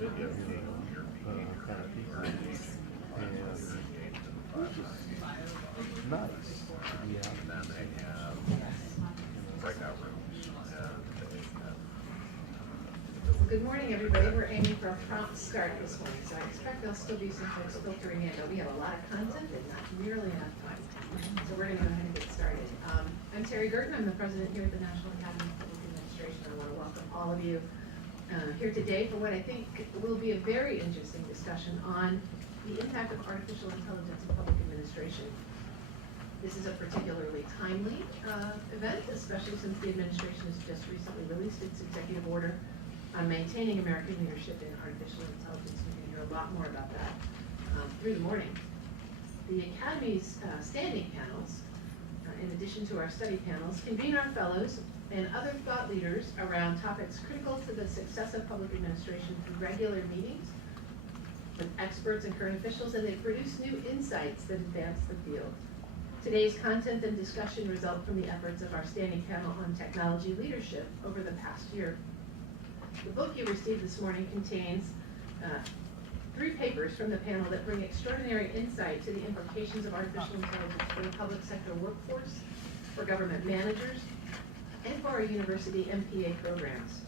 video game kind of people, and it's just nice to be out and then they have breakout rooms. Well, good morning, everybody. We're aiming for a prompt start this morning, so I expect there'll still be some folks filtering in, but we have a lot of content and not nearly enough time. So we're going to go ahead and get started. I'm Terry Gurdon. I'm the president here at the National Academy of Public Administration. I want to welcome all of you here today for what I think will be a very interesting discussion on the impact of artificial intelligence in public administration. This is a particularly timely event, especially since the administration has just recently released its executive order on maintaining American leadership in artificial intelligence. You're going to hear a lot more about that through the morning. The Academy's standing panels, in addition to our study panels, convene our fellows and other thought leaders around topics critical to the success of public administration through regular meetings with experts and current officials, and they produce new insights that advance the field. Today's content and discussion result from the efforts of our standing panel on technology leadership over the past year. The book you received this morning contains 3 papers from the panel that bring extraordinary insight to the implications of artificial intelligence for the public sector workforce, for government managers, and for our university MPA programs.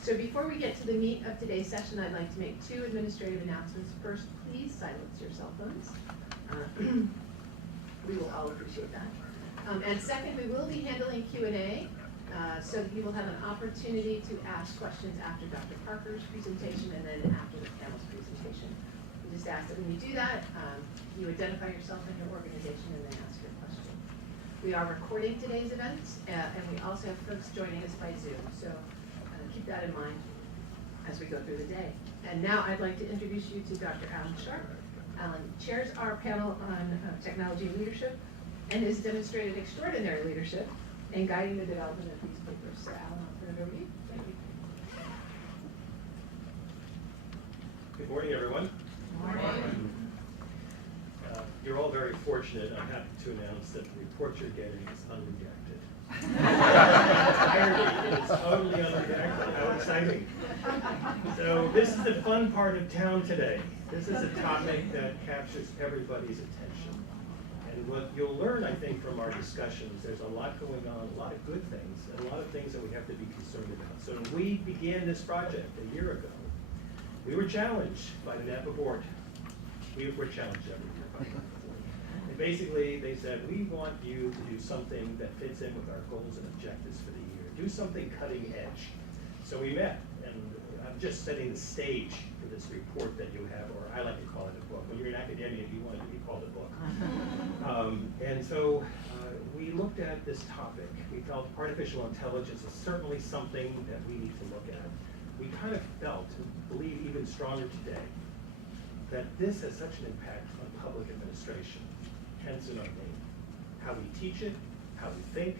So before we get to the meat of today's session, I'd like to make 2 administrative announcements. First, please silence your cell phones. We will all appreciate that. And second, we will be handling Q&A, so you will have an opportunity to ask questions after Dr. Parker's presentation and then after the panel's presentation. We just ask that when you do that, you identify yourself and your organization and then ask your question. We are recording today's event, and we also have folks joining us by Zoom, so keep that in mind as we go through the day. And now I'd like to introduce you to Dr. Alan Sharp. Alan chairs our panel on technology leadership and has demonstrated extraordinary leadership in guiding the development of these papers. So Alan, I'll turn it over to you. Thank you. Good morning, everyone. Good morning. You're all very fortunate. I'm happy to announce that the report you're getting is unredacted. Entirely, it is totally unredacted. How exciting. So this is the fun part of town today. This is a topic that captures everybody's attention. And what you'll learn, I think, from our discussions, there's a lot going on, a lot of good things, and a lot of things that we have to be concerned about. So when we began this project a year ago, we were challenged by the NAPA board. We were challenged every year by the NAPA board. And basically, they said, we want you to do something that fits in with our goals and objectives for the year. Do something cutting edge. So we met, and I'm just setting the stage for this report that you have, or I like to call it a book. When you're in academia, you want it to be called a book. And so we looked at this topic. We felt artificial intelligence is certainly something that we need to look at. We kind of felt, and believe even stronger today, that this has such an impact on public administration, hence in our name. How we teach it, how we think,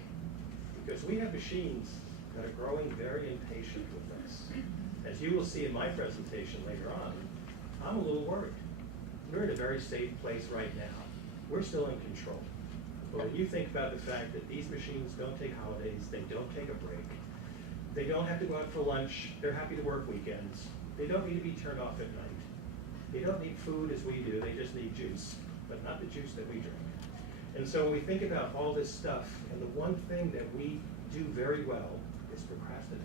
because we have machines that are growing very impatient with us. As you will see in my presentation later on, I'm a little worried. We're in a very safe place right now. We're still in control. But when you think about the fact that these machines don't take holidays, they don't take a break, they don't have to go out for lunch, they're happy to work weekends, they don't need to be turned off at night, they don't need food as we do, they just need juice, but not the juice that we drink. And so when we think about all this stuff, and the one thing that we do very well is procrastinate.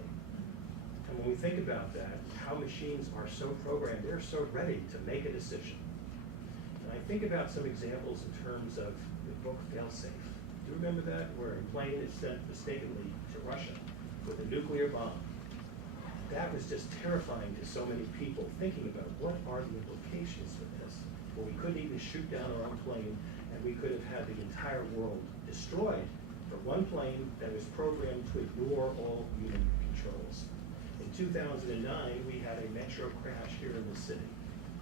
And when we think about that, how machines are so programmed, they're so ready to make a decision. And I think about some examples in terms of the book Failsafe. Do you remember that? Where a plane is sent mistakenly to Russia with a nuclear bomb. That was just terrifying to so many people, thinking about what are the implications for this. Well, we couldn't even shoot down our own plane, and we could have had the entire world destroyed for one plane that was programmed to ignore all human controls. In 2009, we had a metro crash here in the city.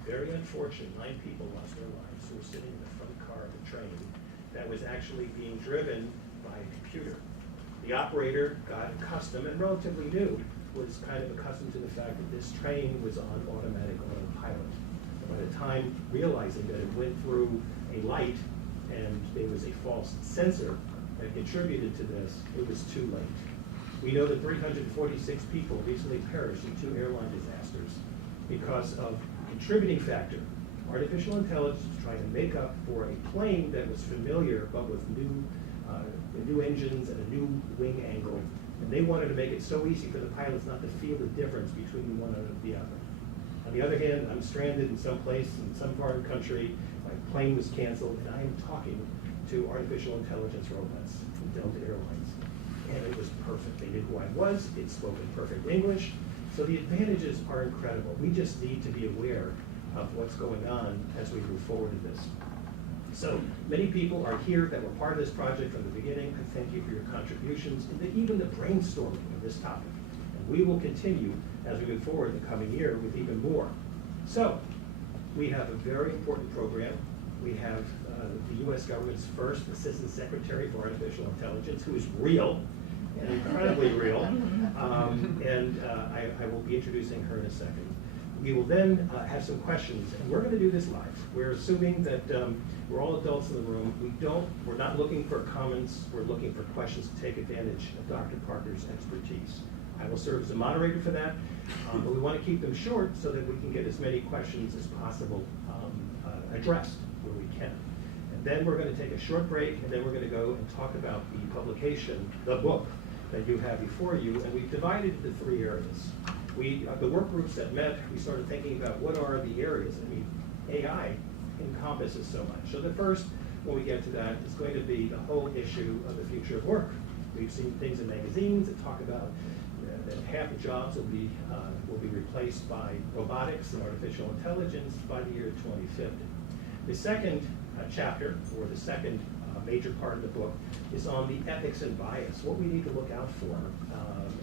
Very unfortunate, 9 people lost their lives who were sitting in the front car of the train that was actually being driven by a computer. The operator got accustomed, and relatively new, was kind of accustomed to the fact that this train was on automatic autopilot. By the time realizing that it went through a light and there was a false sensor that contributed to this, it was too late. We know that 346 people recently perished in 2 airline disasters. because of contributing factor. Artificial intelligence is trying to make up for a plane that was familiar but with new engines and a new wing angle. And they wanted to make it so easy for the pilots not to feel the difference between one and the other. On the other hand, I'm stranded in some place in some foreign country, my plane was canceled, and I am talking to artificial intelligence robots from Delta Airlines. And it was perfect. They knew who I was, it spoke in perfect English. So the advantages are incredible. We just need to be aware of what's going on as we move forward in this. So many people are here that were part of this project from the beginning. I thank you for your contributions and even the brainstorming of this topic. And we will continue as we move forward the coming year with even more. So we have a very important program. We have the U.S. government's first Assistant Secretary for Artificial Intelligence, who is real and incredibly real. I will be introducing her in a second. We will then have some questions, and we're going to do this live. We're assuming that we're all adults in the room. We're not looking for comments. We're looking for questions to take advantage of Dr. Parker's expertise. I will serve as a moderator for that, but we want to keep them short so that we can get as many questions as possible addressed where we can. And then we're going to take a short break, and then we're going to go and talk about the publication, the book that you have before you, and we've divided it into 3 areas. The work groups that met, we started thinking about what are the areas. I mean, AI encompasses so much. So the first, when we get to that, is going to be the whole issue of the future of work. We've seen things in magazines that talk about that half the jobs will be replaced by robotics and artificial intelligence by the year 2050. The second chapter, or the second major part of the book, is on the ethics and bias, what we need to look out for,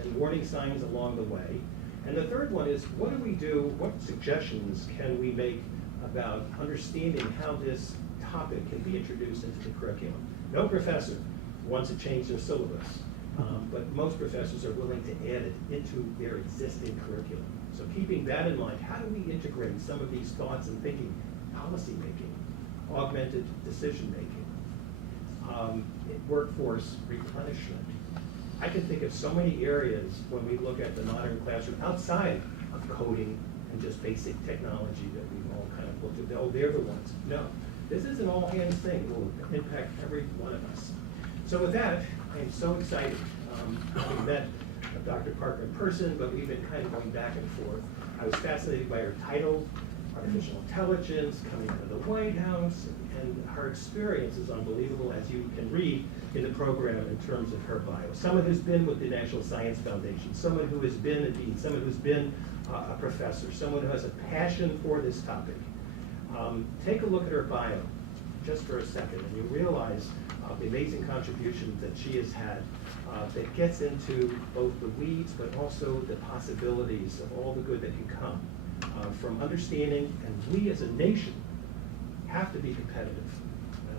and warning signs along the way. And the third one is, what do we do, what suggestions can we make about understanding how this topic can be introduced into the curriculum? No professor wants to change their syllabus, but most professors are willing to add it into their existing curriculum. So keeping that in mind, how do we integrate some of these thoughts and thinking, policy making, augmented decision making, workforce replenishment? I can think of so many areas when we look at the modern classroom outside of coding and just basic technology that we've all kind of looked at. Oh, they're the ones. No, this is an all hands thing. It will impact every one of us. So with that, I am so excited. Having met Dr. Parker in person, but we've been kind of going back and forth. I was fascinated by her title, Artificial Intelligence, coming out of the White House, and her experience is unbelievable, as you can read in the program in terms of her bio. Someone who's been with the National Science Foundation, someone who has been a dean, someone who's been a professor, someone who has a passion for this topic. Take a look at her bio just for a second, and you realize the amazing contributions that she has had that gets into both the weeds, but also the possibilities of all the good that can come from understanding, and we as a nation have to be competitive.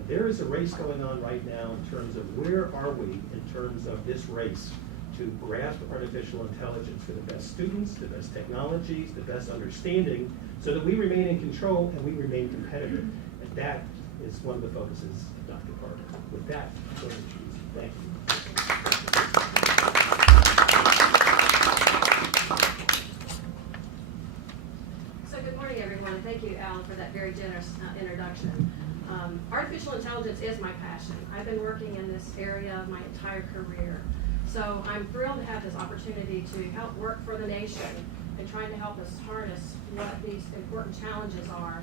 There is a race going on right now in terms of where are we in terms of this race to grasp artificial intelligence for the best students, the best technologies, the best understanding, so that we remain in control and we remain competitive. And that is one of the focuses of Dr. Parker. With that, I'm going to introduce you. Thank you. So good morning, everyone. Thank you, Alan, for that very generous introduction. Artificial intelligence is my passion. I've been working in this area my entire career. So I'm thrilled to have this opportunity to help work for the nation and trying to help us harness what these important challenges are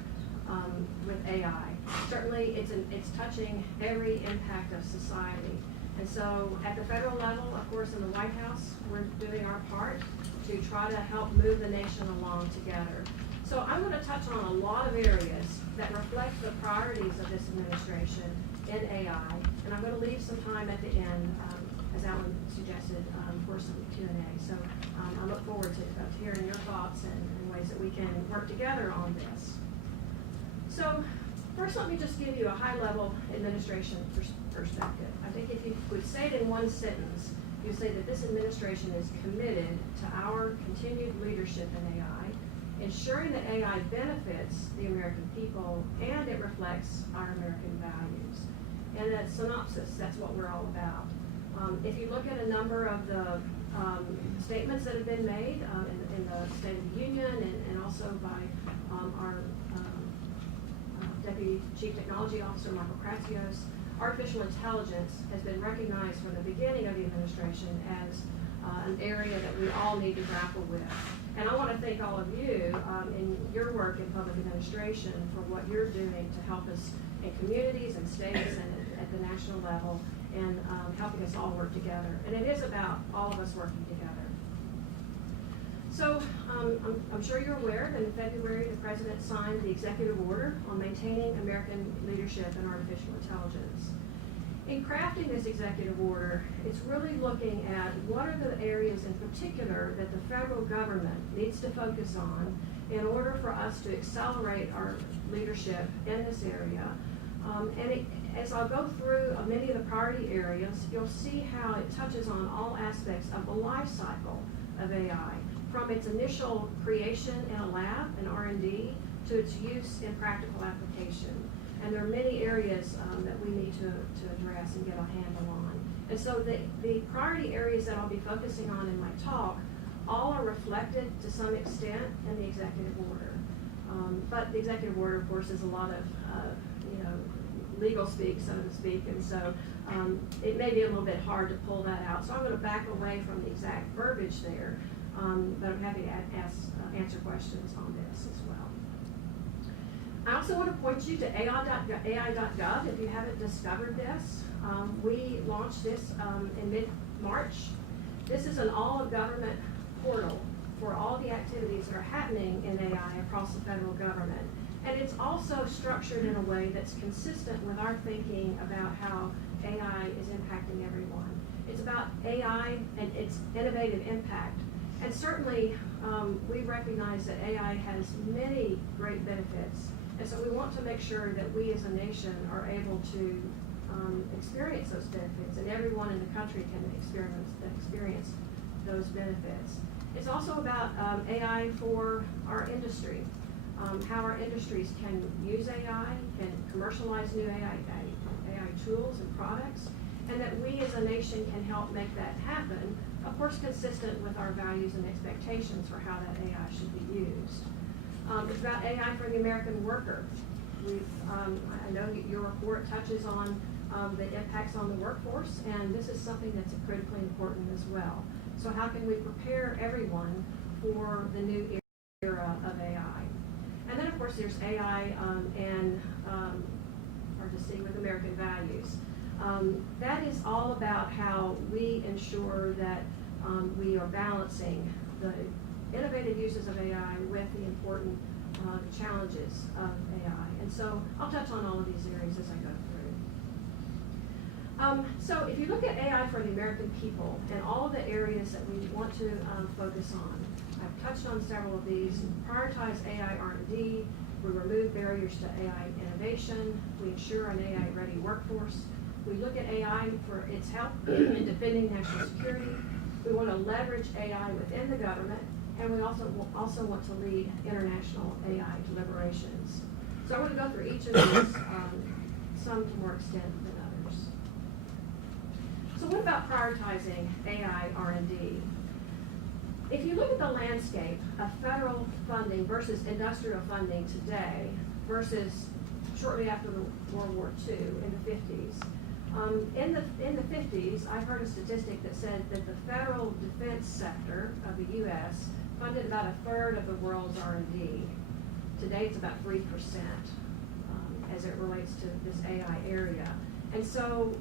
with AI. Certainly, it's touching every impact of society. And so at the federal level, of course, in the White House, we're doing our part to try to help move the nation along together. So I'm going to touch on a lot of areas that reflect the priorities of this administration in AI, and I'm going to leave some time at the end, as Alan suggested, for some Q&A. So I look forward to hearing your thoughts and ways that we can work together on this. So first, let me just give you a high-level administration perspective. I think if you would say it in one sentence, you say that this administration is committed to our continued leadership in AI, ensuring that AI benefits the American people and it reflects our American values. And that synopsis, that's what we're all about. If you look at a number of the statements that have been made in the State of the Union and also also by our Deputy Chief Technology Officer, Michael Kratsios. Artificial intelligence has been recognized from the beginning of the administration as an area that we all need to grapple with. And I want to thank all of you in your work in public administration for what you're doing to help us in communities and states and at the national level, and helping us all work together. And it is about all of us working together. So I'm sure you're aware that in February the President signed the executive order on maintaining American leadership in artificial intelligence. In crafting this executive order, it's really looking at what are the areas in particular that the federal government needs to focus on in order for us to accelerate our leadership in this area. As I'll go through many of the priority areas, you'll see how it touches on all aspects of the life cycle of AI, from its initial creation in a lab, an R&D, to its use in practical application. And there are many areas that we need to address and get a handle on. And so the priority areas that I'll be focusing on in my talk all are reflected to some extent in the executive order. But the executive order, of course, is a lot of legal speak, so to speak, and so it may be a little bit hard to pull that out. So I'm going to back away from the exact verbiage there, but I'm happy to answer questions on this as well. I also want to point you to AI.gov if you haven't discovered this. We launched this in mid-March. This is an all-of-government portal for all the activities that are happening in AI across the federal government. And it's also structured in a way that's consistent with our thinking about how AI is impacting everyone. It's about AI and its innovative impact. And certainly, we recognize that AI has many great benefits. And so we want to make sure that we as a nation are able to experience those benefits, and everyone in the country can experience those benefits. It's also about AI for our industry. How our industries can use AI, can commercialize new AI tools and products, and that we as a nation can help make that happen, of course consistent with our values and expectations for how that AI should be used. It's about AI for the American worker. I know that your report touches on the impacts on the workforce, and this is something that's critically important as well. So how can we prepare everyone for the new era of AI? And then, of course, there's AI with American values. That is all about how we ensure that we are balancing the innovative uses of AI with the important challenges of AI. And so I'll touch on all of these areas as I go through. So if you look at AI for the American people and all of the areas that we want to focus on, I've touched on several of these. Prioritize AI R&D. We remove barriers to AI innovation. We ensure an AI-ready workforce. We look at AI for its help in defending national security. We want to leverage AI within the government, and we also want to lead international AI deliberations. So I want to go through each of these, some to more extent than others. So what about prioritizing AI R&D? If you look at the landscape of federal funding versus industrial funding today versus shortly after World War II in the 50s, in the 50s, I've heard a statistic that said that the federal defense sector of the U.S. funded about a third of the world's R&D. Today, it's about 3% as it relates to this AI area. And so,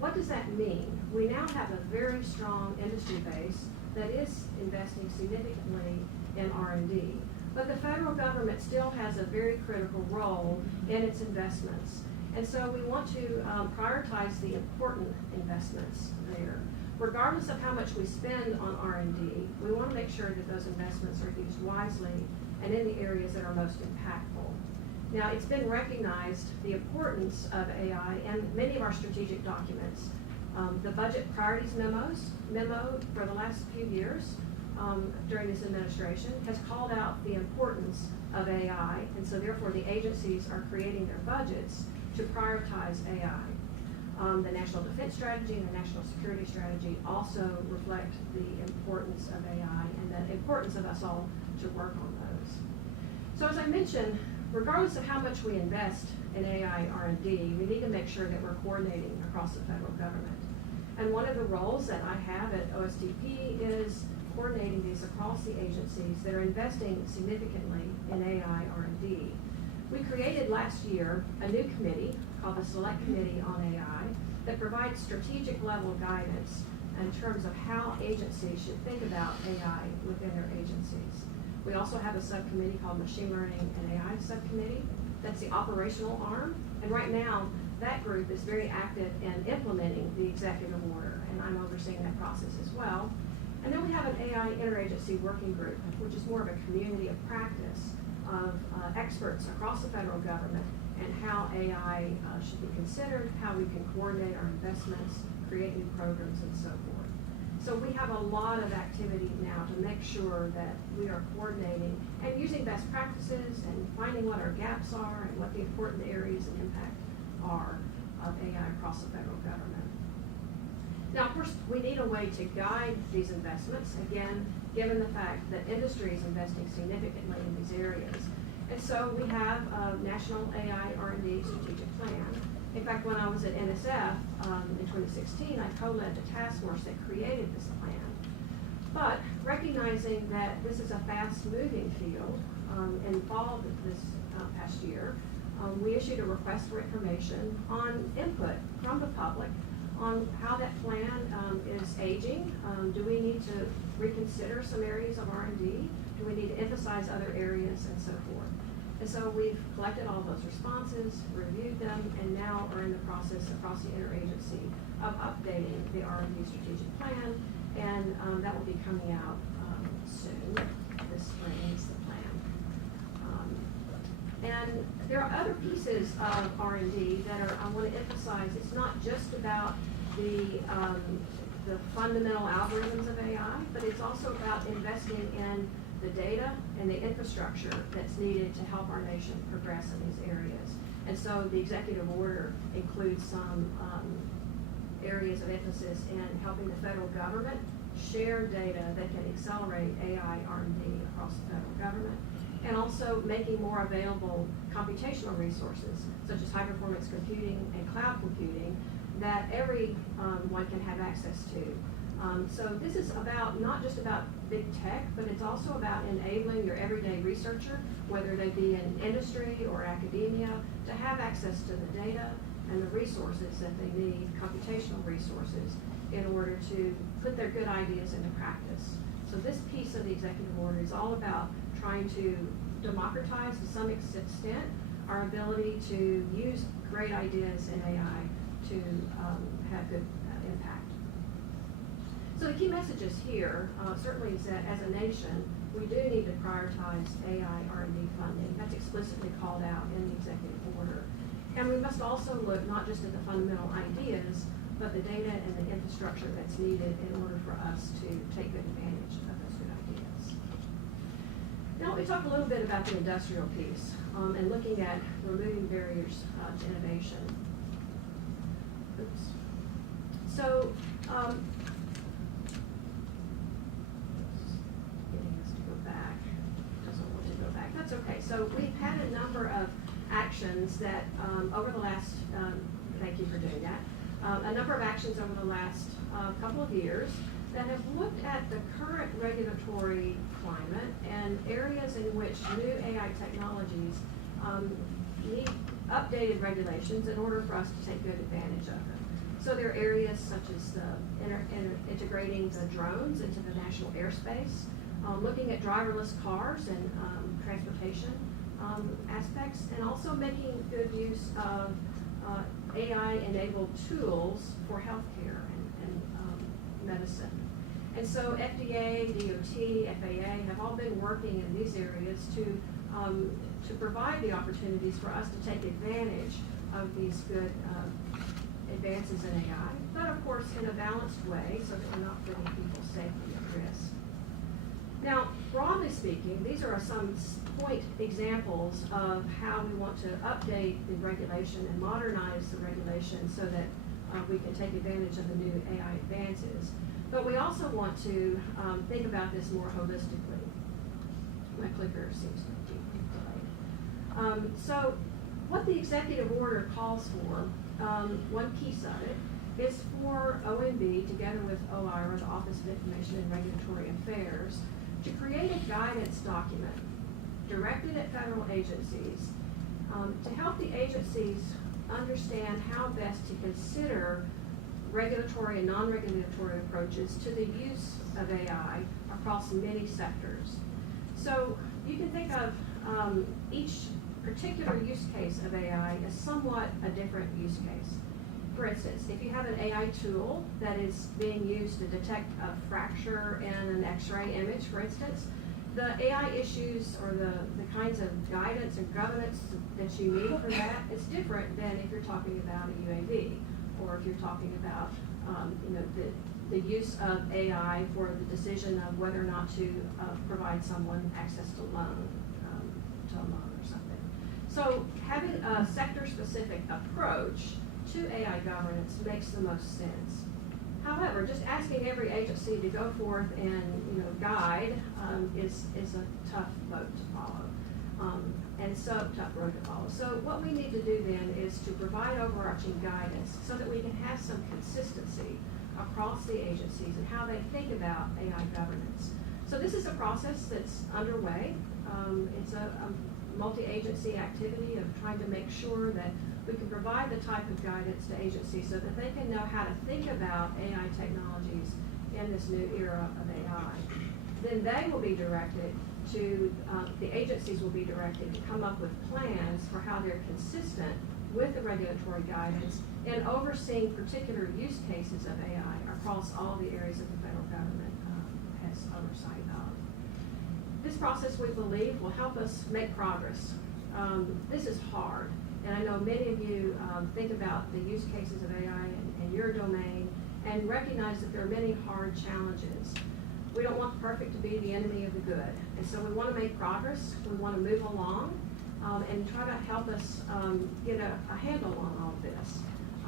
what does that mean? We now have a very strong industry base that is investing significantly in R&D. But the federal government still has a very critical role in its investments. And so we want to prioritize the important investments there. Regardless of how much we spend on R&D, we want to make sure that those investments are used wisely and in the areas that are most impactful. Now, it's been recognized the importance of AI in many of our strategic documents. The budget priorities memo for the last few years during this administration has called out the importance of AI, and so therefore the agencies are creating their budgets to prioritize AI. The National Defense Strategy and the National Security Strategy also reflect the importance of AI and the importance of us all to work on those. So as I mentioned, regardless of how much we invest in AI R&D, we need to make sure that we're coordinating across the federal government. And one of the roles that I have at OSDP is coordinating these across the agencies that are investing significantly in AI R&D. We created last year a new committee called the Select Committee on AI that provides strategic level guidance in terms of how agencies should think about AI within their agencies. We also have a subcommittee called Machine Learning and AI Subcommittee. That's the operational arm. And right now, that group is very active in implementing the executive order, and I'm overseeing that process as well. And then we have an AI interagency working group, which is more of a community of practice of experts across the federal government and how AI should be considered, how we can coordinate our investments, create new programs, and so forth. So we have a lot of activity now to make sure that we are coordinating and using best practices and finding what our gaps are and what the important areas of impact are of AI across the federal government. Now, of course, we need a way to guide these investments, again, given the fact that industry is investing significantly in these areas. And so we have a National AI R&D Strategic Plan. In fact, when I was at NSF in 2016, I co-led the task force that created this plan. But recognizing that this is a fast-moving field, in fall of this past year, we issued a request for information on input from the public on how that plan is aging. Do we need to reconsider some areas of R&D? Do we need to emphasize other areas, and so forth? And so we've collected all those responses, reviewed them, and now are in the process across the interagency of updating the R&D strategic plan, and that will be coming out soon. This spring is the plan. And there are other pieces of R&D that I want to emphasize. It's not just about the fundamental algorithms of AI, but it's also about investing in the data and the infrastructure that's needed to help our nation progress in these areas. And so the executive order includes some areas of emphasis in helping the federal government share data that can accelerate AI R&D across the federal government, and also making more available computational resources, such as high-performance computing and cloud computing, that everyone can have access to. So this is about not just about big tech, but it's also about enabling your everyday researcher, whether they be in industry or academia, to have access to the data and the resources that they need, computational resources, in order to put their good ideas into practice. So this piece of the executive order is all about trying to democratize to some extent our ability to use great ideas in AI to have good impact. So the key messages here certainly is that as a nation, we do need to prioritize AI R&D funding. That's explicitly called out in the executive order. And we must also look not just at the fundamental ideas, but the data and the infrastructure that's needed in order for us to take good advantage of those good ideas. Now let me talk a little bit about the industrial piece and looking at removing barriers to innovation. Oops. So, getting us to go back, doesn't want to go back. That's okay. So we've had a number of actions that over the last, thank you for doing that, a number of actions over the last couple of years that have looked at the current regulatory climate and areas in which new AI technologies need updated regulations in order for us to take good advantage of them. So there are areas such as integrating the drones into the national airspace, looking at driverless cars and transportation aspects, and also making good use of AI-enabled tools for healthcare and medicine. And so FDA, DOT, FAA have all been working in these areas to provide the opportunities for us to take advantage of these good advances in AI, but of course in a balanced way so that we're not putting people's safety at risk. Now, broadly speaking, these are some point examples of how we want to update the regulation and modernize the regulation so that we can take advantage of the new AI advances. But we also want to think about this more holistically. My clicker seems to be delayed. So what the executive order calls for, one piece of it, is for OMB, together with OIRA, the Office of Information and Regulatory Affairs, to create a guidance document directed at federal agencies to help the agencies understand how best to consider regulatory and non-regulatory approaches to the use of AI across many sectors. So you can think of each particular use case of AI as somewhat a different use case. For instance, if you have an AI tool that is being used to detect a fracture in an X-ray image, for instance, the AI issues or the kinds of guidance and governance that you need for that is different than if you're talking about a UAV, or if you're talking about the use of AI for the decision of whether or not to provide someone access to a loan or something. So having a sector-specific approach to AI governance makes the most sense. However, just asking every agency to go forth and guide is a tough boat to follow, and so tough road to follow. So what we need to do then is to provide overarching guidance so that we can have some consistency across the agencies and how they think about AI governance. So this is a process that's underway. It's a multi-agency activity of trying to make sure that we can provide the type of guidance to agencies so that they can know how to think about AI technologies in this new era of AI. Then they will be directed to, the agencies will be directed to come up with plans for how they're consistent with the regulatory guidance and overseeing particular use cases of AI across all the areas that the federal government has oversight of. This process, we believe, will help us make progress. This is hard. And I know many of you think about the use cases of AI in your domain and recognize that there are many hard challenges. We don't want the perfect to be the enemy of the good. And so we want to make progress. We want to move along and try to help us get a handle on all of this.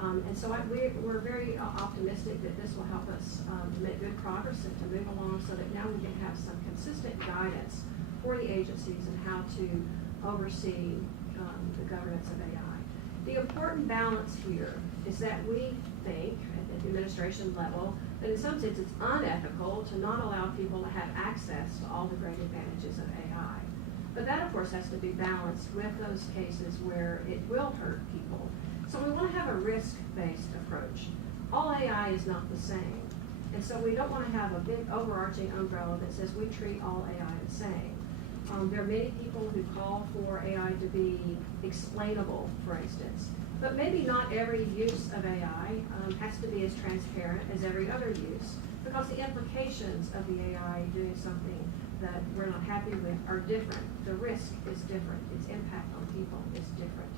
And so we're very optimistic that this will help us to make good progress and to move along so that now we can have some consistent guidance for the agencies and how to oversee the governance of AI. The important balance here is that we think at the administration level that in some sense it's unethical to not allow people to have access to all the great advantages of AI. But that of course has to be balanced with those cases where it will hurt people. So we want to have a risk-based approach. All AI is not the same. And so we don't want to have a big overarching umbrella that says we treat all AI the same. There are many people who call for AI to be explainable, for instance. But maybe not every use of AI has to be as transparent as every other use, because the implications of the AI doing something that we're not happy with are different. The risk is different. Its impact on people is different.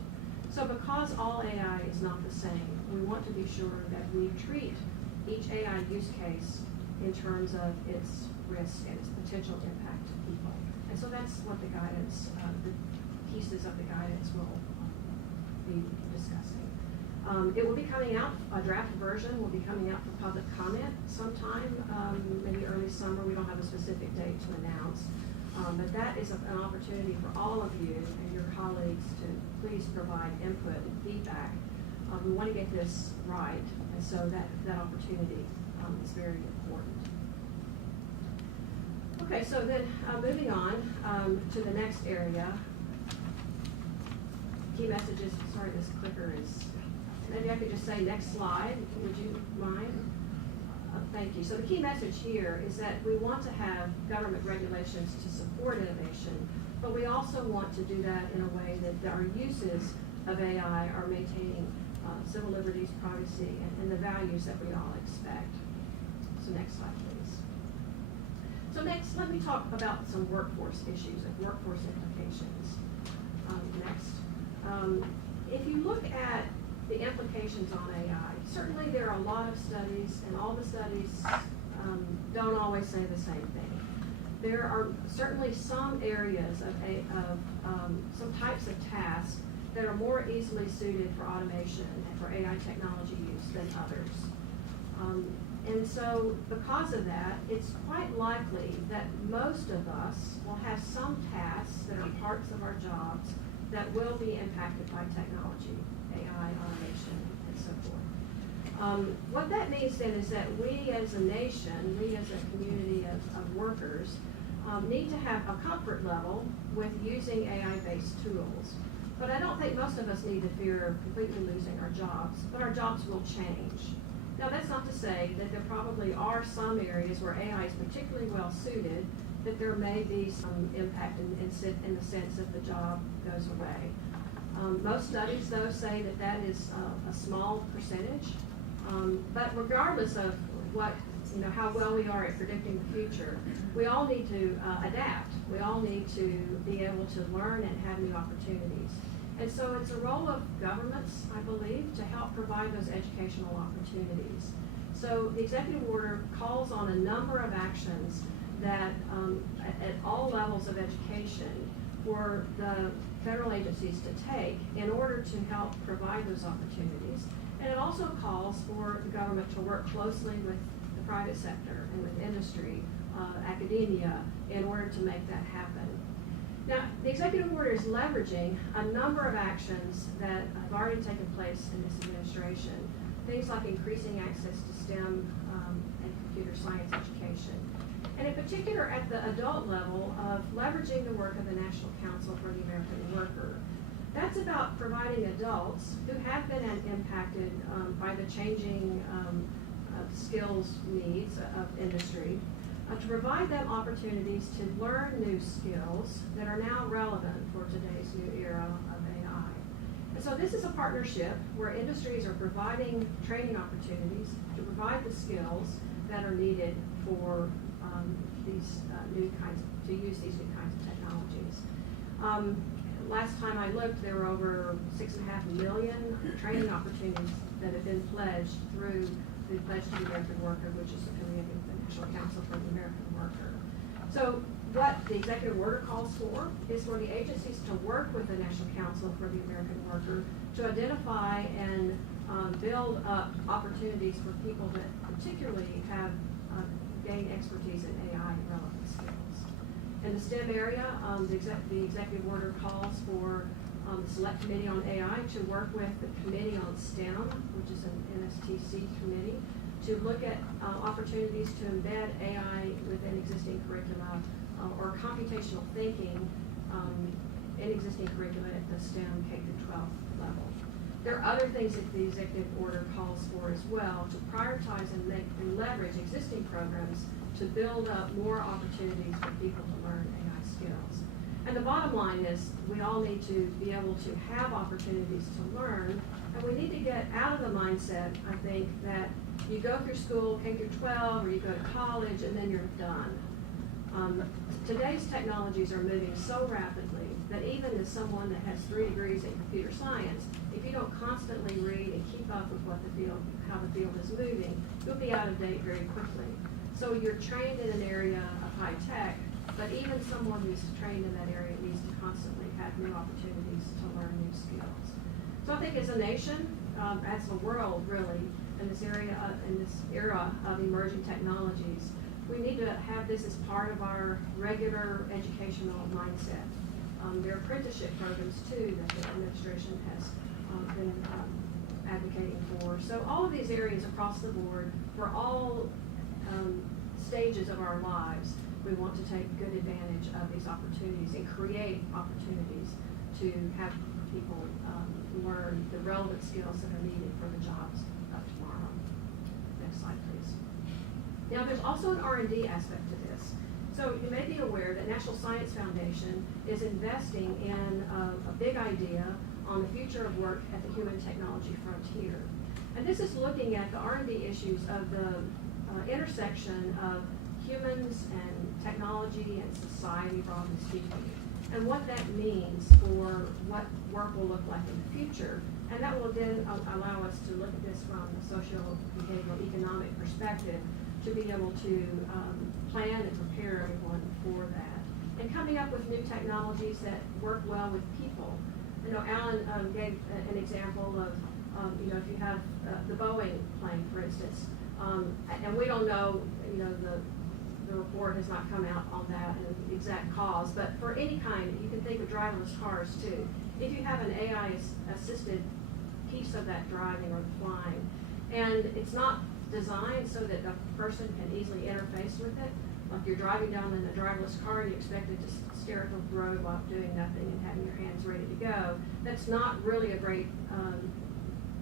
So because all AI is not the same, we want to be sure that we treat each AI use case in terms of its risk and its potential impact to people. And so that's what the guidance, the pieces of the guidance will be discussing. It will be coming out, a draft version will be coming out for public comment sometime, maybe early summer. We don't have a specific date to announce. But that is an opportunity for all of you and your colleagues to please provide input and feedback. We want to get this right, and so that opportunity is very important. Okay, so then moving on to the next area. Key messages, sorry this clicker is, maybe I could just say next slide, would you mind? Thank you. So the key message here is that we want to have government regulations to support innovation, but we also want to do that in a way that our uses of AI are maintaining civil liberties, privacy, and the values that we all expect. So next slide, please. So next, let me talk about some workforce issues and workforce implications. If you look at the implications on AI, certainly there are a lot of studies, and all the studies don't always say the same thing. There are certainly some areas of some types of tasks that are more easily suited for automation and for AI technology use than others. And so because of that, it's quite likely that most of us will have some tasks that are parts of our jobs that will be impacted by technology, AI, automation, and so forth. What that means then is that we as a nation, we as a community of workers, need to have a comfort level with using AI-based tools. But I don't think most of us need to fear completely losing our jobs, but our jobs will change. Now, that's not to say that there probably are some areas where AI is particularly well suited, that there may be some impact in the sense that the job goes away. Most studies, though, say that that is a small percentage. But regardless of how well we are at predicting the future, we all need to adapt. We all need to be able to learn and have new opportunities. And so it's a role of governments, I believe, to help provide those educational opportunities. So the executive order calls on a number of actions that at all levels of education for the federal agencies to take in order to help provide those opportunities. And it also calls for the government to work closely with the private sector and with industry, academia, in order to make that happen. Now, the executive order is leveraging a number of actions that have already taken place in this administration. Things like increasing access to STEM and computer science education. And in particular at the adult level of leveraging the work of the National Council for the American Worker. That's about providing adults who have been impacted by the changing skills needs of industry, to provide them opportunities to learn new skills that are now relevant for today's new era of AI. And so this is a partnership where industries are providing training opportunities to provide the skills that are needed for these to use these new kinds of technologies. Last time I looked, there were over 6.5 million training opportunities that have been pledged through the Pledge to the American Worker, which is affiliated with the National Council for the American Worker. So what the executive order calls for is for the agencies to work with the National Council for the American Worker to identify and build up opportunities for people that particularly have gained expertise in AI relevant skills. In the STEM area, the executive order calls for the Select Committee on AI to work with the Committee on STEM, which is an NSTC committee, to look at opportunities to embed AI within existing curricula or computational thinking in existing curricula at the STEM K-12 level. There are other things that the executive order calls for as well to prioritize and leverage existing programs to build up more opportunities for people to learn AI skills. And the bottom line is we all need to be able to have opportunities to learn, and we need to get out of the mindset, I think, that you go through school, K-12, or you go to college, and then you're done. Today's technologies are moving so rapidly that even as someone that has 3 degrees in computer science, if you don't constantly read and keep up with how the field is moving, you'll be out of date very quickly. So you're trained in an area of high tech, but even someone who's trained in that area needs to constantly have new opportunities to learn new skills. So I think as a nation, as a world really, in this era of emerging technologies, we need to have this as part of our regular educational mindset. There are apprenticeship programs too that the administration has been advocating for. So all of these areas across the board, for all stages of our lives, we want to take good advantage of these opportunities and create opportunities to have people learn the relevant skills that are needed for the jobs of tomorrow. Next slide, please. Now, there's also an R&D aspect to this. So you may be aware that National Science Foundation is investing in a big idea on the future of work at the human technology frontier. And this is looking at the R&D issues of the intersection of humans and technology and society, broadly speaking, and what that means for what work will look like in the future. And that will then allow us to look at this from a social, behavioral, economic perspective to be able to plan and prepare everyone for that. And coming up with new technologies that work well with people. You know, Alan gave an example of, if you have the Boeing plane, for instance, And we don't know, you know, the report has not come out on that and the exact cause, but for any kind, you can think of driverless cars too. If you have an AI assisted piece of that driving or flying, and it's not designed so that a person can easily interface with it, like you're driving down in a driverless car and you expect it to stare at the road while doing nothing and having your hands ready to go, that's not really a great,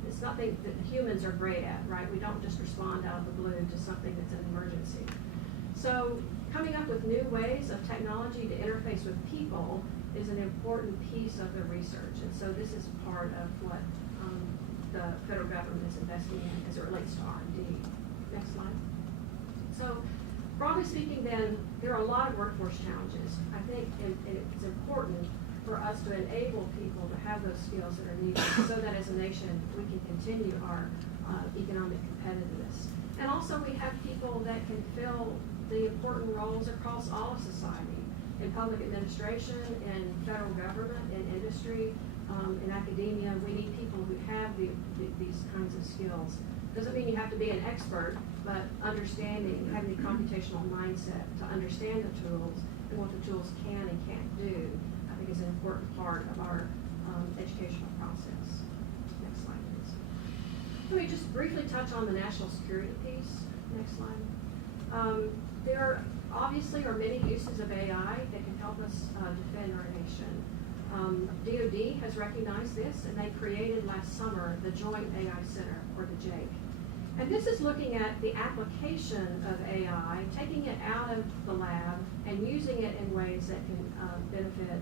it's nothing that humans are great at, right? We don't just respond out of the blue to something that's an emergency. So coming up with new ways of technology to interface with people is an important piece of the research. And so this is part of what the federal government is investing in as it relates to R&D. Next slide. So broadly speaking then, there are a lot of workforce challenges. I think it's important for us to enable people to have those skills that are needed so that as a nation we can continue our economic competitiveness. And also we have people that can fill the important roles across all of society, in public administration, in federal government, in industry, in academia. We need people who have these kinds of skills. Doesn't mean you have to be an expert, but understanding, having the computational mindset to understand the tools and what the tools can and can't do, I think is an important part of our educational process. Next slide, please. Let me just briefly touch on the national security piece. Next slide. There obviously are many uses of AI that can help us defend our nation. DoD has recognized this, and they created last summer the Joint AI Center, or the JAIC. And this is looking at the application of AI, taking it out of the lab and using it in ways that can benefit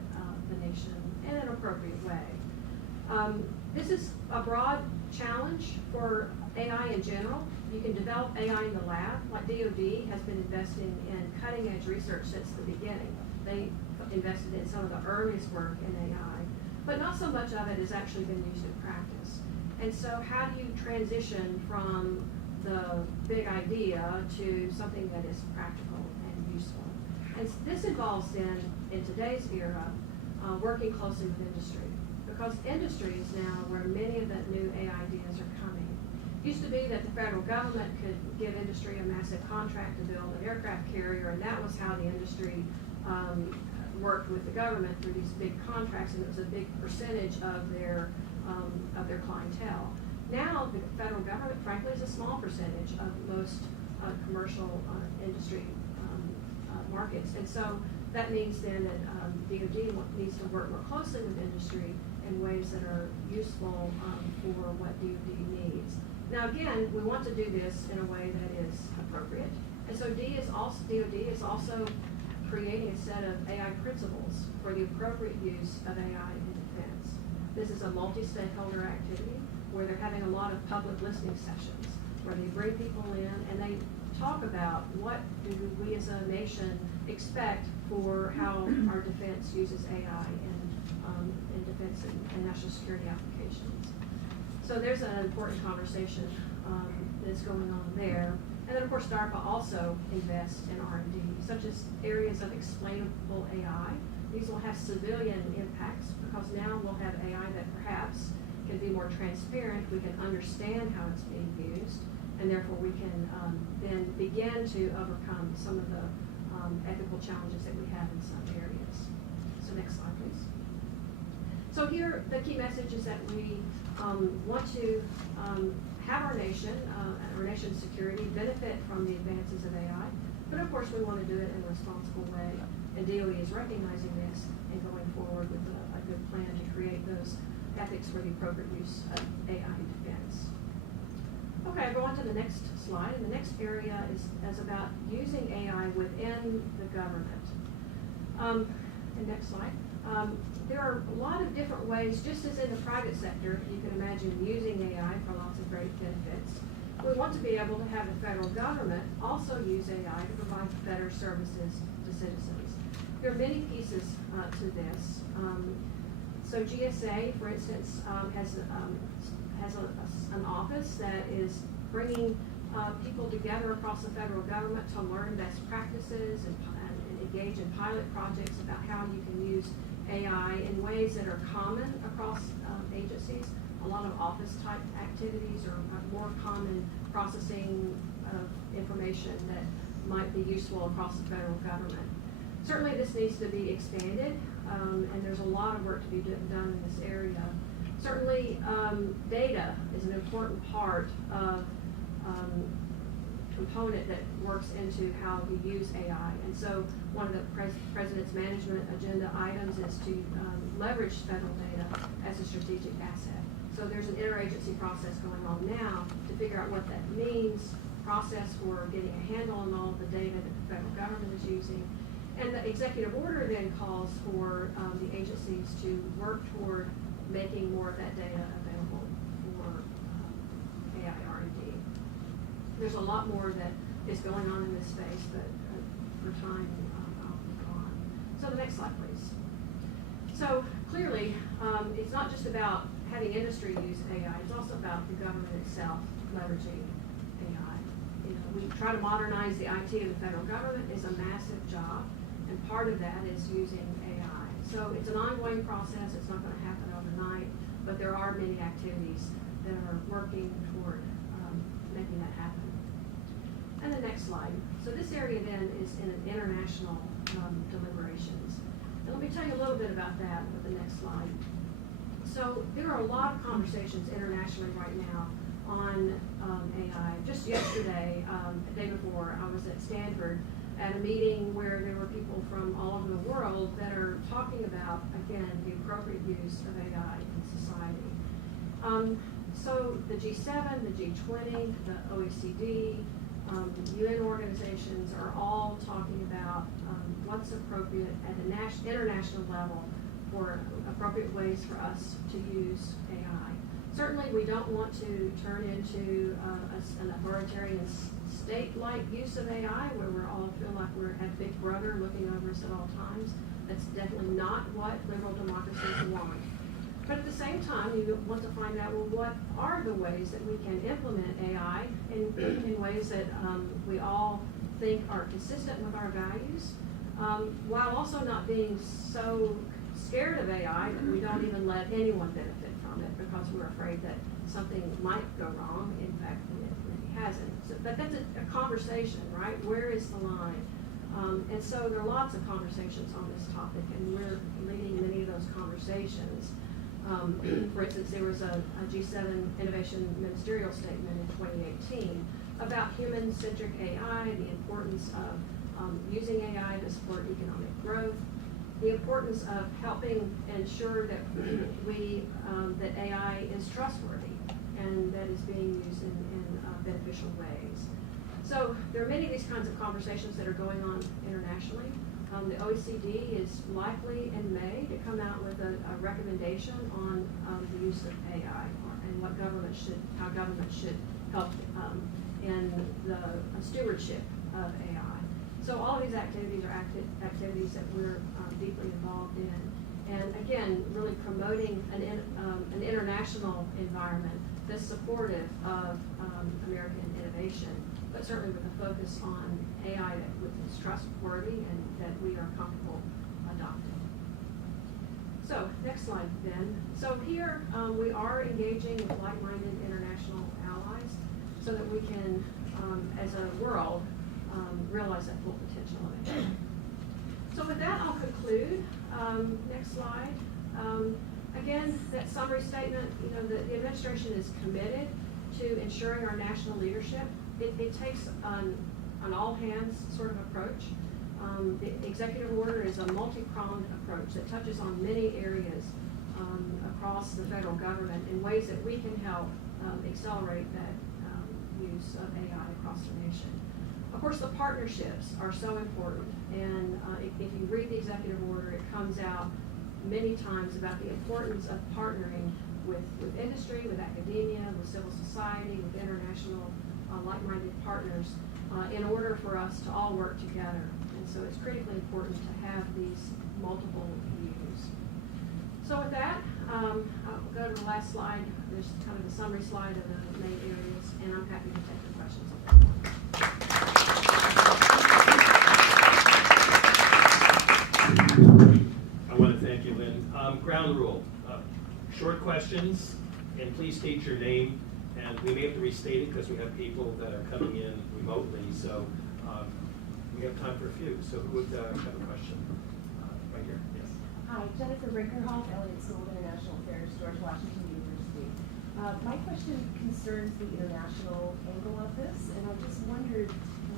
the nation in an appropriate way. This is a broad challenge for AI in general. You can develop AI in the lab, like DoD has been investing in cutting edge research since the beginning. They invested in some of the earliest work in AI, but not so much of it has actually been used in practice. And so how do you transition from the big idea to something that is practical and useful? And this involves in today's era, working closely with industry, because industry is now where many of the new AI ideas are coming. It used to be that the federal government could give industry a massive contract to build an aircraft carrier, and that was how the industry worked with the government through these big contracts, and it was a big percentage of their clientele. Now, the federal government, frankly, is a small percentage of most commercial industry markets. And so that means then that DoD needs to work more closely with industry in ways that are useful for what DoD needs. Now, again, we want to do this in a way that is appropriate. And so DoD is also creating a set of AI principles for the appropriate use of AI in defense. This is a multi-stakeholder activity where they're having a lot of public listening sessions where they bring people in and they talk about what do we as a nation expect for how our defense uses AI in defense and national security applications. So there's an important conversation that's going on there. And then, of course, DARPA also invests in R&D, such as areas of explainable AI. These will have civilian impacts because now we'll have AI that perhaps can be more transparent. We can understand how it's being used, and therefore we can then begin to overcome some of the ethical challenges that we have in some areas. So next slide, please. So here, the key message is that we want to have our nation's security benefit from the advances of AI, but of course we want to do it in a responsible way, and DOE is recognizing this and going forward with a good plan to create those ethics for the appropriate use of AI in defense. Okay, I'll go on to the next slide, and the next area is about using AI within the government. And next slide. There are a lot of different ways, just as in the private sector, you can imagine using AI for lots of great benefits. We want to be able to have the federal government also use AI to provide better services to citizens. There are many pieces to this. So GSA, for instance, has an office that is bringing people together across the federal government to learn best practices and engage in pilot projects about how you can use AI in ways that are common across agencies. A lot of office type activities or more common processing of information that might be useful across the federal government. Certainly this needs to be expanded, and there's a lot of work to be done in this area. Certainly, data is an important part of component that works into how we use AI. And so one of the President's management agenda items is to leverage federal data as a strategic asset. So there's an interagency process going on now to figure out what that means, process for getting a handle on all of the data that the federal government is using. And the executive order then calls for the agencies to work toward making more of that data available for AI R&D. There's a lot more that is going on in this space, but for time, I'll move on. So the next slide, please. So clearly, it's not just about having industry use AI, it's also about the government itself leveraging AI. You know, we try to modernize the IT of the federal government. It's a massive job, and part of that is using AI. So it's an ongoing process. It's not going to happen overnight, but there are many activities that are working toward making that happen. And the next slide. So this area then is in an international deliberations. And let me tell you a little bit about that with the next slide. So there are a lot of conversations internationally right now on AI. Just yesterday, the day before, I was at Stanford at a meeting where there were people from all over the world that are talking about, again, the appropriate use of AI in society. So the G7, the G20, the OECD, the UN organizations are all talking about what's appropriate at the international level for appropriate ways for us to use AI. Certainly, we don't want to turn into an authoritarian state-like use of AI where we all feel like we're at Big Brother looking over us at all times. That's definitely not what liberal democracies want. But at the same time, you want to find out, well, what are the ways that we can implement AI in ways that we all think are consistent with our values, while also not being so scared of AI that we don't even let anyone benefit from it because we're afraid that something might go wrong. In fact, it hasn't. So, but that's a conversation, right? Where is the line? And so there are lots of conversations on this topic, and we're leading many of those conversations. For instance, there was a G7 Innovation Ministerial Statement in 2018 about human-centric AI, the importance of using AI to support economic growth, the importance of helping ensure that that AI is trustworthy and that is being used in beneficial ways. So there are many of these kinds of conversations that are going on internationally. The OECD is likely in May to come out with a recommendation on the use of AI and what how government should help in the stewardship of AI. So all of these activities are activities that we're deeply involved in. And again, really promoting an international environment that's supportive of American innovation, but certainly with a focus on AI that is trustworthy and that we are comfortable adopting. So next slide then. So here we are engaging with like-minded international allies so that we can, as a world, realize that full potential of AI. So with that, I'll conclude. Next slide. Again, that summary statement, the administration is committed to ensuring our national leadership. It takes an all-hands sort of approach. The executive order is a multi-pronged approach that touches on many areas across the federal government in ways that we can help accelerate that use of AI across the nation. Of course, the partnerships are so important, and if you read the executive order, it comes out many times about the importance of partnering with industry, with academia, with civil society, with international like-minded partners in order for us to all work together. And so it's critically important to have these multiple views. So with that, I'll go to the last slide. There's kind of a summary slide of the main areas, and I'm happy to take your questions on that. I want to thank you, Lynn. Ground rule, short questions, and please state your name And we may have to restate it because we have people that are coming in remotely, so we have time for a few. So who would have a question? Right here, yes. Hi, Jennifer Rinkerhoff, Elliott School of International Affairs, George Washington University. My question concerns the international angle of this, and I just wondered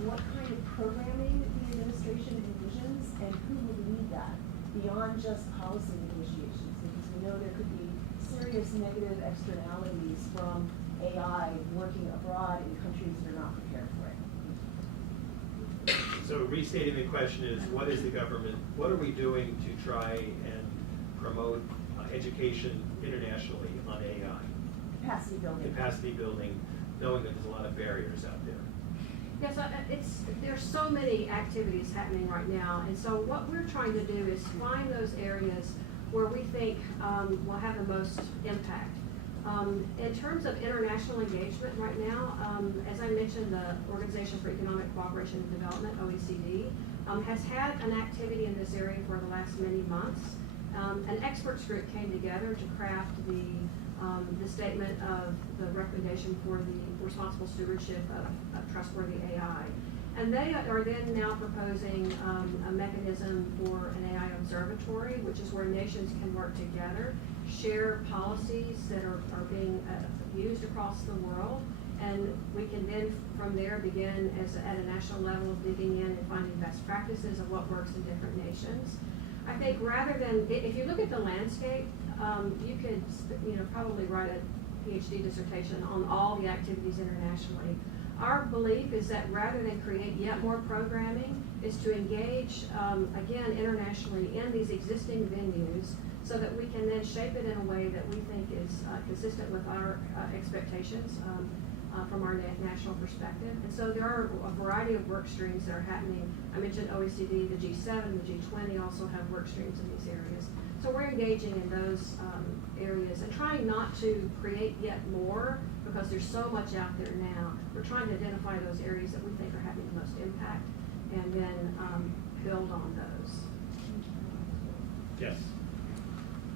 what kind of programming the administration envisions and who would lead that beyond just policy negotiations, because we know there could be serious negative externalities from AI working abroad in countries that are not prepared for it. So restating the question is, what is the government, what are we doing to try and promote education internationally on AI? Capacity building. Capacity building, knowing that there's a lot of barriers out there. Yeah, so there's so many activities happening right now, and so what we're trying to do is find those areas where we think will have the most impact. In terms of international engagement right now, as I mentioned, the Organization for Economic Cooperation and Development, OECD, has had an activity in this area for the last many months. An experts group came together to craft the statement of the recommendation for the responsible stewardship of trustworthy AI. And they are then now proposing a mechanism for an AI observatory, which is where nations can work together, share policies that are being used across the world, and we can then from there begin at a national level digging in and finding best practices of what works in different nations. I think rather than, if you look at the landscape, you could probably write a PhD dissertation on all the activities internationally. Our belief is that rather than create yet more programming, is to engage, again, internationally in these existing venues so that we can then shape it in a way that we think is consistent with our expectations from our national perspective. And so there are a variety of work streams that are happening. I mentioned OECD, the G7, the G20 also have work streams in these areas. So we're engaging in those areas and trying not to create yet more because there's so much out there now. We're trying to identify those areas that we think are having the most impact and then build on those. Yes.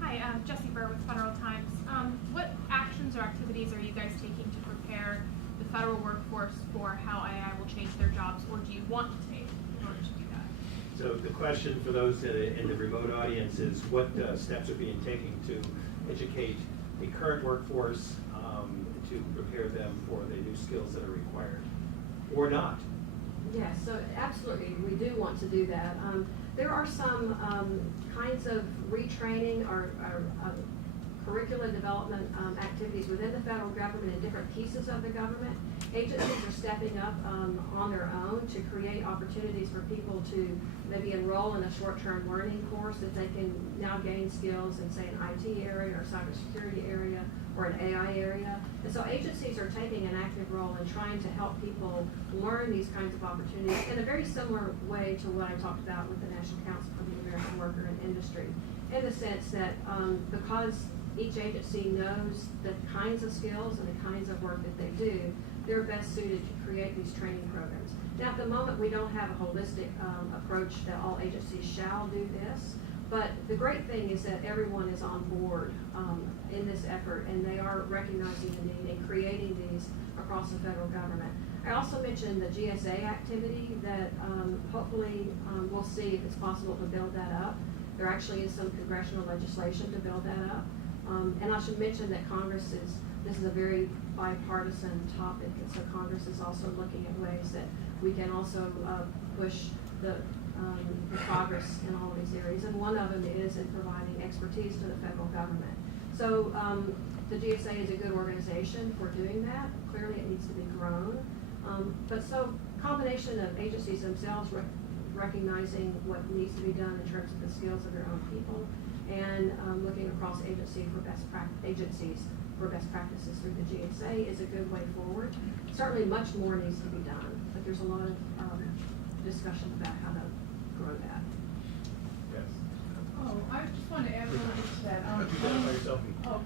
Hi, Jessie Burr with Federal Times. What actions or activities are you guys taking to prepare the federal workforce for how AI will change their jobs, or do you want to take in order to do that? So the question for those in the remote audience is what steps are being taken to educate the current workforce to prepare them for the new skills that are required, or not? Yes, so absolutely, we do want to do that. There are some kinds of retraining or curriculum development activities within the federal government and different pieces of the government. Agencies are stepping up on their own to create opportunities for people to maybe enroll in a short-term learning course that they can now gain skills in, say, an IT area or cybersecurity area or an AI area. And so agencies are taking an active role in trying to help people learn these kinds of opportunities in a very similar way to what I talked about with the National Council for the American Worker and Industry, in the sense that because each agency knows the kinds of skills and the kinds of work that they do, they're best suited to create these training programs. Now, at the moment, we don't have a holistic approach that all agencies shall do this, but the great thing is that everyone is on board in this effort, and they are recognizing the need and creating these across the federal government. I also mentioned the GSA activity that hopefully we'll see if it's possible to build that up. There actually is some congressional legislation to build that up. And I should mention that this is a very bipartisan topic, and so Congress is also looking at ways that we can also push the progress in all of these areas. And one of them is in providing expertise to the federal government. So the GSA is a good organization for doing that. Clearly it needs to be grown. But so combination of agencies themselves recognizing what needs to be done in terms of the skills of their own people, and looking across agencies for best practices through the GSA is a good way forward. Certainly much more needs to be done, but there's a lot of discussion about how to grow that. Yes. Oh, I just want to add a little bit to that. Identify yourself.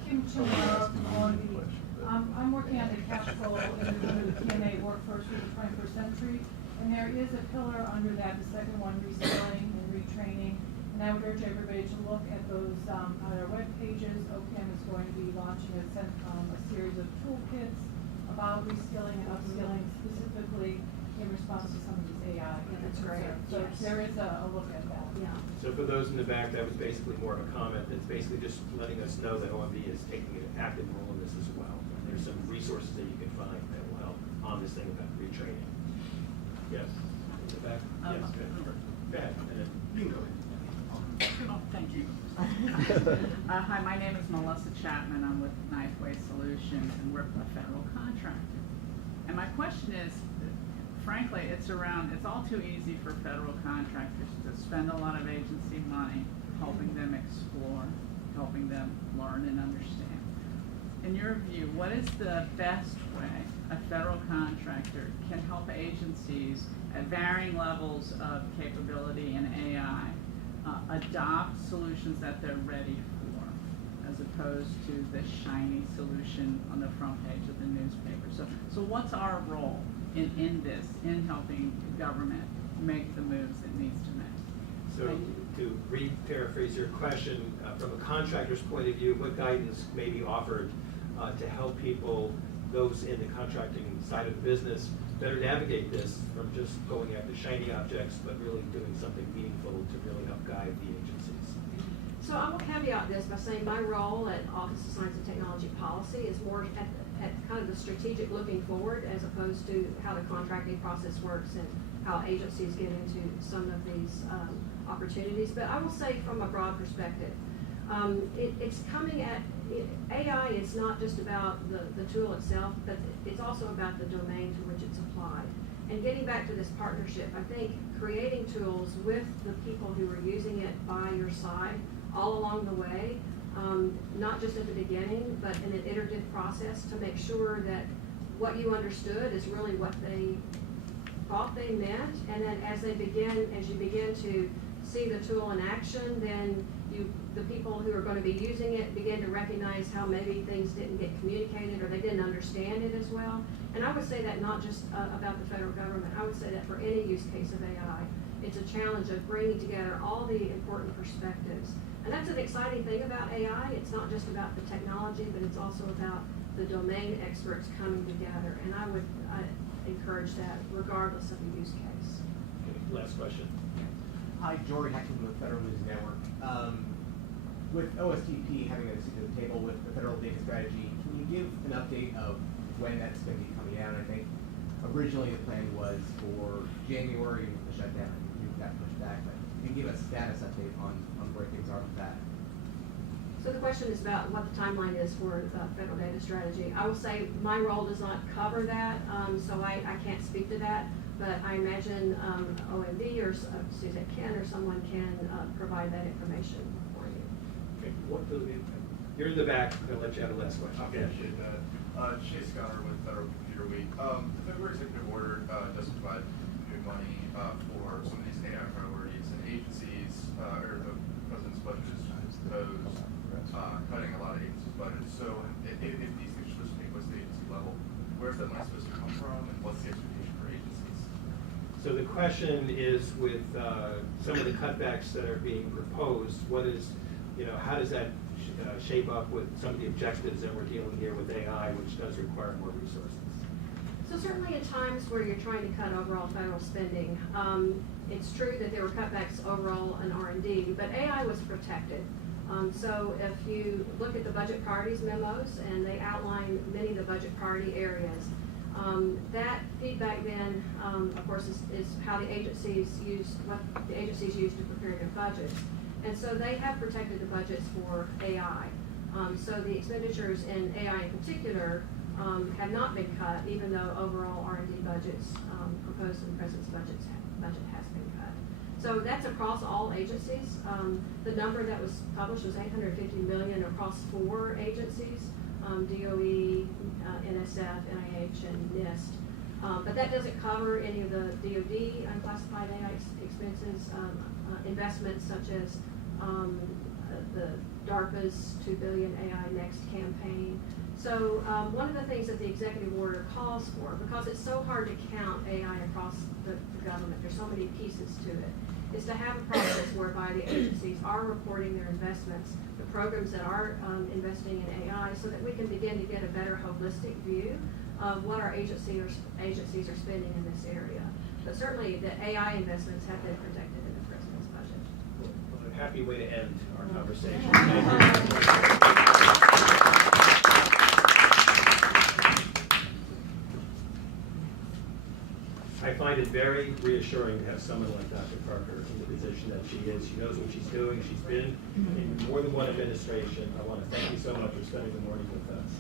Kim Chimera on the, I'm working on the cash flow under the PMA workforce for the 21st century, and there is a pillar under that, the second one, reskilling and retraining. And I would urge everybody to look at those on our web pages. OCAM is going to be launching a series of toolkits about reskilling and upskilling specifically in response to some of these AI. that's great. concerns. So Yes. there is a look at that. Yeah. So for those in the back, that was basically more of a comment, that's basically just letting us know that OMB is taking an active role in this as well. And there's some resources that you can find that will help on this thing about retraining. Yes, in the back? Yes, go ahead, and then you can go ahead. Oh, thank you. Hi, my name is Melissa Chapman. I'm with Knifeway Solutions and we're a federal contractor. And my question is, frankly, it's all too easy for federal contractors to spend a lot of agency money helping them explore, helping them learn and understand. In your view, what is the best way a federal contractor can help agencies at varying levels of capability in AI adopt solutions that they're ready for, as opposed to the shiny solution on the front page of the newspaper? So what's our role in this, in helping government make the moves it needs to make? So to re-paraphrase your question, from a contractor's point of view, what guidance may be offered to help people, those in the contracting side of the business, better navigate this from just going after shiny objects, but really doing something meaningful to really help guide the agencies? So I will caveat this by saying my role at Office of Science and Technology Policy is more at kind of the strategic looking forward, as opposed to how the contracting process works and how agencies get into some of these opportunities. But I will say from a broad perspective, it's coming at, AI is not just about the tool itself, but it's also about the domain to which it's applied. And getting back to this partnership, I think creating tools with the people who are using it by your side all along the way, not just at the beginning, but in an iterative process to make sure that what you understood is really what they thought they meant. And then as you begin to see the tool in action, then the people who are going to be using it begin to recognize how maybe things didn't get communicated or they didn't understand it as well. And I would say that not just about the federal government. I would say that for any use case of AI, it's a challenge of bringing together all the important perspectives. And that's an exciting thing about AI. It's not just about the technology, but it's also about the domain experts coming together. And I would encourage that regardless of the use case. Okay, last question. Hi, Jory Heckman with Federal News Network. With OSTP having a seat at the table with the federal data strategy, can you give an update of when that's going to be coming out? I think originally the plan was for January with the shutdown, and got pushed back. But can you give a status update on where things are with that? So the question is about what the timeline is for federal data strategy. I will say my role does not cover that, so I can't speak to that. But I imagine OMB or Suzette Ken or someone can provide that information for you. Okay, you're in the back. I'm going to let you have the last question. Okay, appreciate that. Chase Scott with Federal Computer Week. The February executive order does provide new money for some of these AI priorities, and agencies, or the president's budget is proposed cutting a lot of agencies' budgets. So if these things are supposed to take place at the agency level, where's that money supposed to come from, and what's the expectation for agencies? So the question is, with some of the cutbacks that are being proposed, how does that shape up with some of the objectives that we're dealing here with AI, which does require more resources? So certainly in times where you're trying to cut overall federal spending, it's true that there were cutbacks overall in R&D, but AI was protected. So if you look at the budget priorities memos, and they outline many of the budget priority areas, that feedback then, of course, is how the agencies what the agencies use to prepare their budgets. And so they have protected the budgets for AI. So the expenditures in AI in particular have not been cut, even though overall R&D budgets proposed in the president's budget has been cut. So that's across all agencies. The number that was published was $850 million across 4 agencies, DOE, NSF, NIH, and NIST. But that doesn't cover any of the DoD unclassified AI expenses, investments such as the DARPA's $2 billion AI Next campaign. So one of the things that the executive order calls for, because it's so hard to count AI across the government, there's so many pieces to it, is to have a process whereby the agencies are reporting their investments, the programs that are investing in AI, so that we can begin to get a better holistic view of what our agencies are spending in this area. But certainly the AI investments have been protected in the president's budget. What a happy way to end our conversation. Thank you. I find it very reassuring to have someone like Dr. Parker in the position that she is. She knows what she's doing. She's been in more than one administration. I want to thank you so much for spending the morning with us.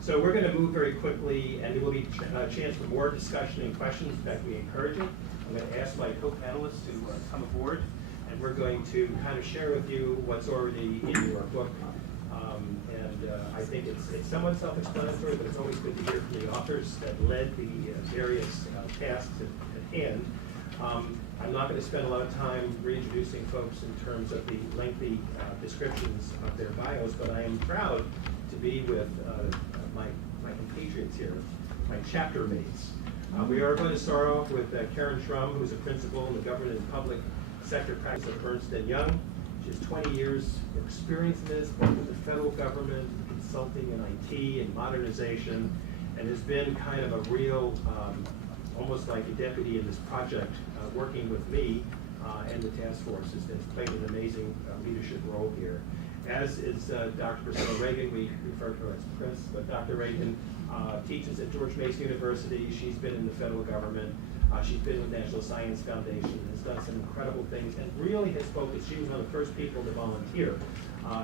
So we're going to move very quickly, and there will be a chance for more discussion and questions. In fact, we encourage it. I'm going to ask my co-panelists to come aboard, and we're going to kind of share with you what's already in your book. I think it's somewhat self-explanatory, but it's always good to hear from the authors that led the various tasks at hand. I'm not going to spend a lot of time reintroducing folks in terms of the lengthy descriptions of their bios, but I am proud to be with my compatriots here, my chapter mates. We are going to start off with Karen Schrum, who's a principal in the government and public sector practice at Ernst & Young. She has 20 years experience in this, both with the federal government, consulting in IT and modernization, and has been kind of a real, almost like a deputy in this project, working with me and the task force. Has played an amazing leadership role here. As is Dr. Priscilla Reagan, we refer to her as Chris, but Dr. Reagan teaches at George Mason University. She's been in the federal government. She's been with National Science Foundation, has done some incredible things, and really has focused. She was one of the first people to volunteer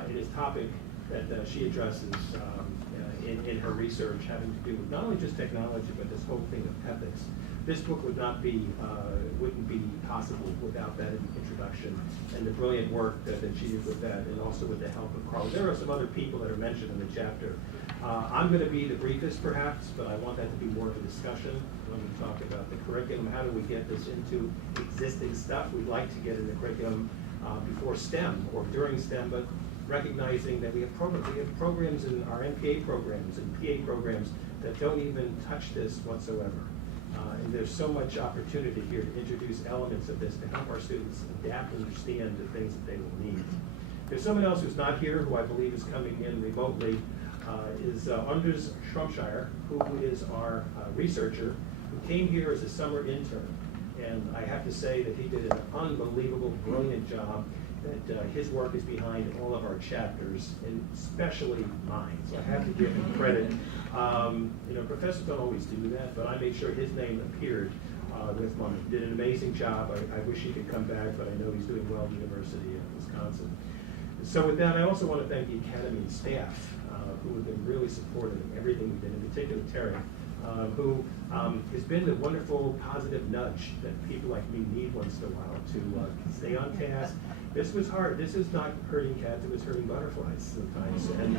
in this topic that she addresses in her research, having to do with not only just technology, but this whole thing of ethics. This book would not be, wouldn't be possible without that introduction and the brilliant work that she did with that, and also with the help of Carl. There are some other people that are mentioned in the chapter. I'm going to be the briefest, perhaps, but I want that to be more of a discussion when we talk about the curriculum. How do we get this into existing stuff? We'd like to get in the curriculum before STEM or during STEM, but recognizing that we have programs in our MPA programs and PA programs that don't even touch this whatsoever. And there's so much opportunity here to introduce elements of this to help our students adapt and understand the things that they will need. There's someone else who's not here, who I believe is coming in remotely, is Anders Shropshire, who is our researcher, who came here as a summer intern. And I have to say that he did an unbelievable, brilliant job, that his work is behind all of our chapters, and especially mine. So I have to give him credit. You know, professors don't always do that, but I made sure his name appeared with mine. He did an amazing job. I wish he could come back, but I know he's doing well at the University of Wisconsin. So with that, I also want to thank the Academy and staff who have been really supportive of everything we've done, in particular Terry, who has been the wonderful positive nudge that people like me need once in a while to stay on task. This was hard. This is not herding cats, it was herding butterflies sometimes. And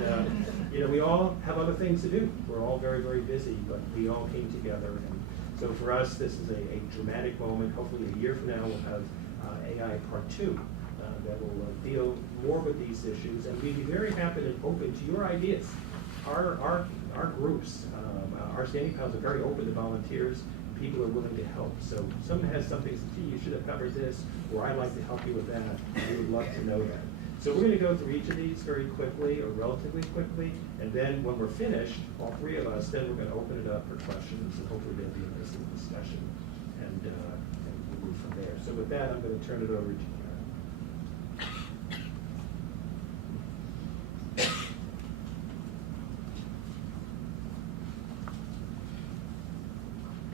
you know, we all have other things to do. We're all very, very busy, but we all came together. And so for us, this is a dramatic moment. Hopefully a year from now, we'll have AI Part 2 that will deal more with these issues. And we'd be very happy and open to your ideas. Our groups, our standing panels are very open to volunteers. People are willing to help. So if someone has something to say, gee, you should have covered this, or I'd like to help you with that, we would love to know that. So we're going to go through each of these very quickly, or relatively quickly, and then when we're finished, all three of us, then we're going to open it up for questions, and hopefully there'll be a nice little discussion, and we'll move from there. So with that, I'm going to turn it over to Karen.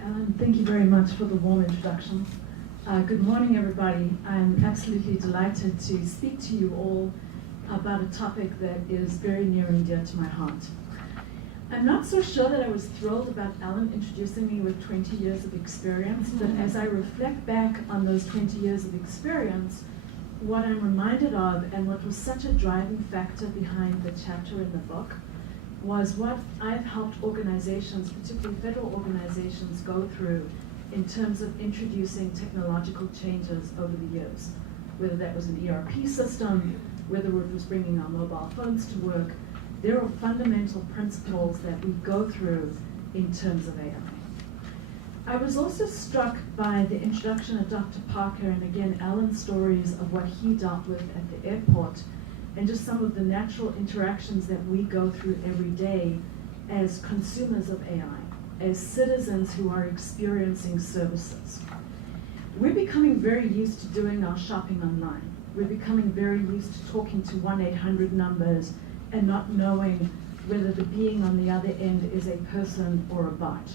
Alan, thank you very much for the warm introduction. Good morning, everybody. I'm absolutely delighted to speak to you all about a topic that is very near and dear to my heart. I'm not so sure that I was thrilled about Alan introducing me with 20 years of experience, but as I reflect back on those 20 years of experience, what I'm reminded of, and what was such a driving factor behind the chapter in the book, was what I've helped organizations, particularly federal organizations, go through in terms of introducing technological changes over the years. Whether that was an ERP system, whether it was bringing our mobile phones to work, there are fundamental principles that we go through in terms of AI. I was also struck by the introduction of Dr. Parker, and again, Alan's stories of what he dealt with at the airport, and just some of the natural interactions that we go through every day as consumers of AI, as citizens who are experiencing services. We're becoming very used to doing our shopping online. We're becoming very used to talking to 1-800 numbers and not knowing whether the being on the other end is a person or a bot.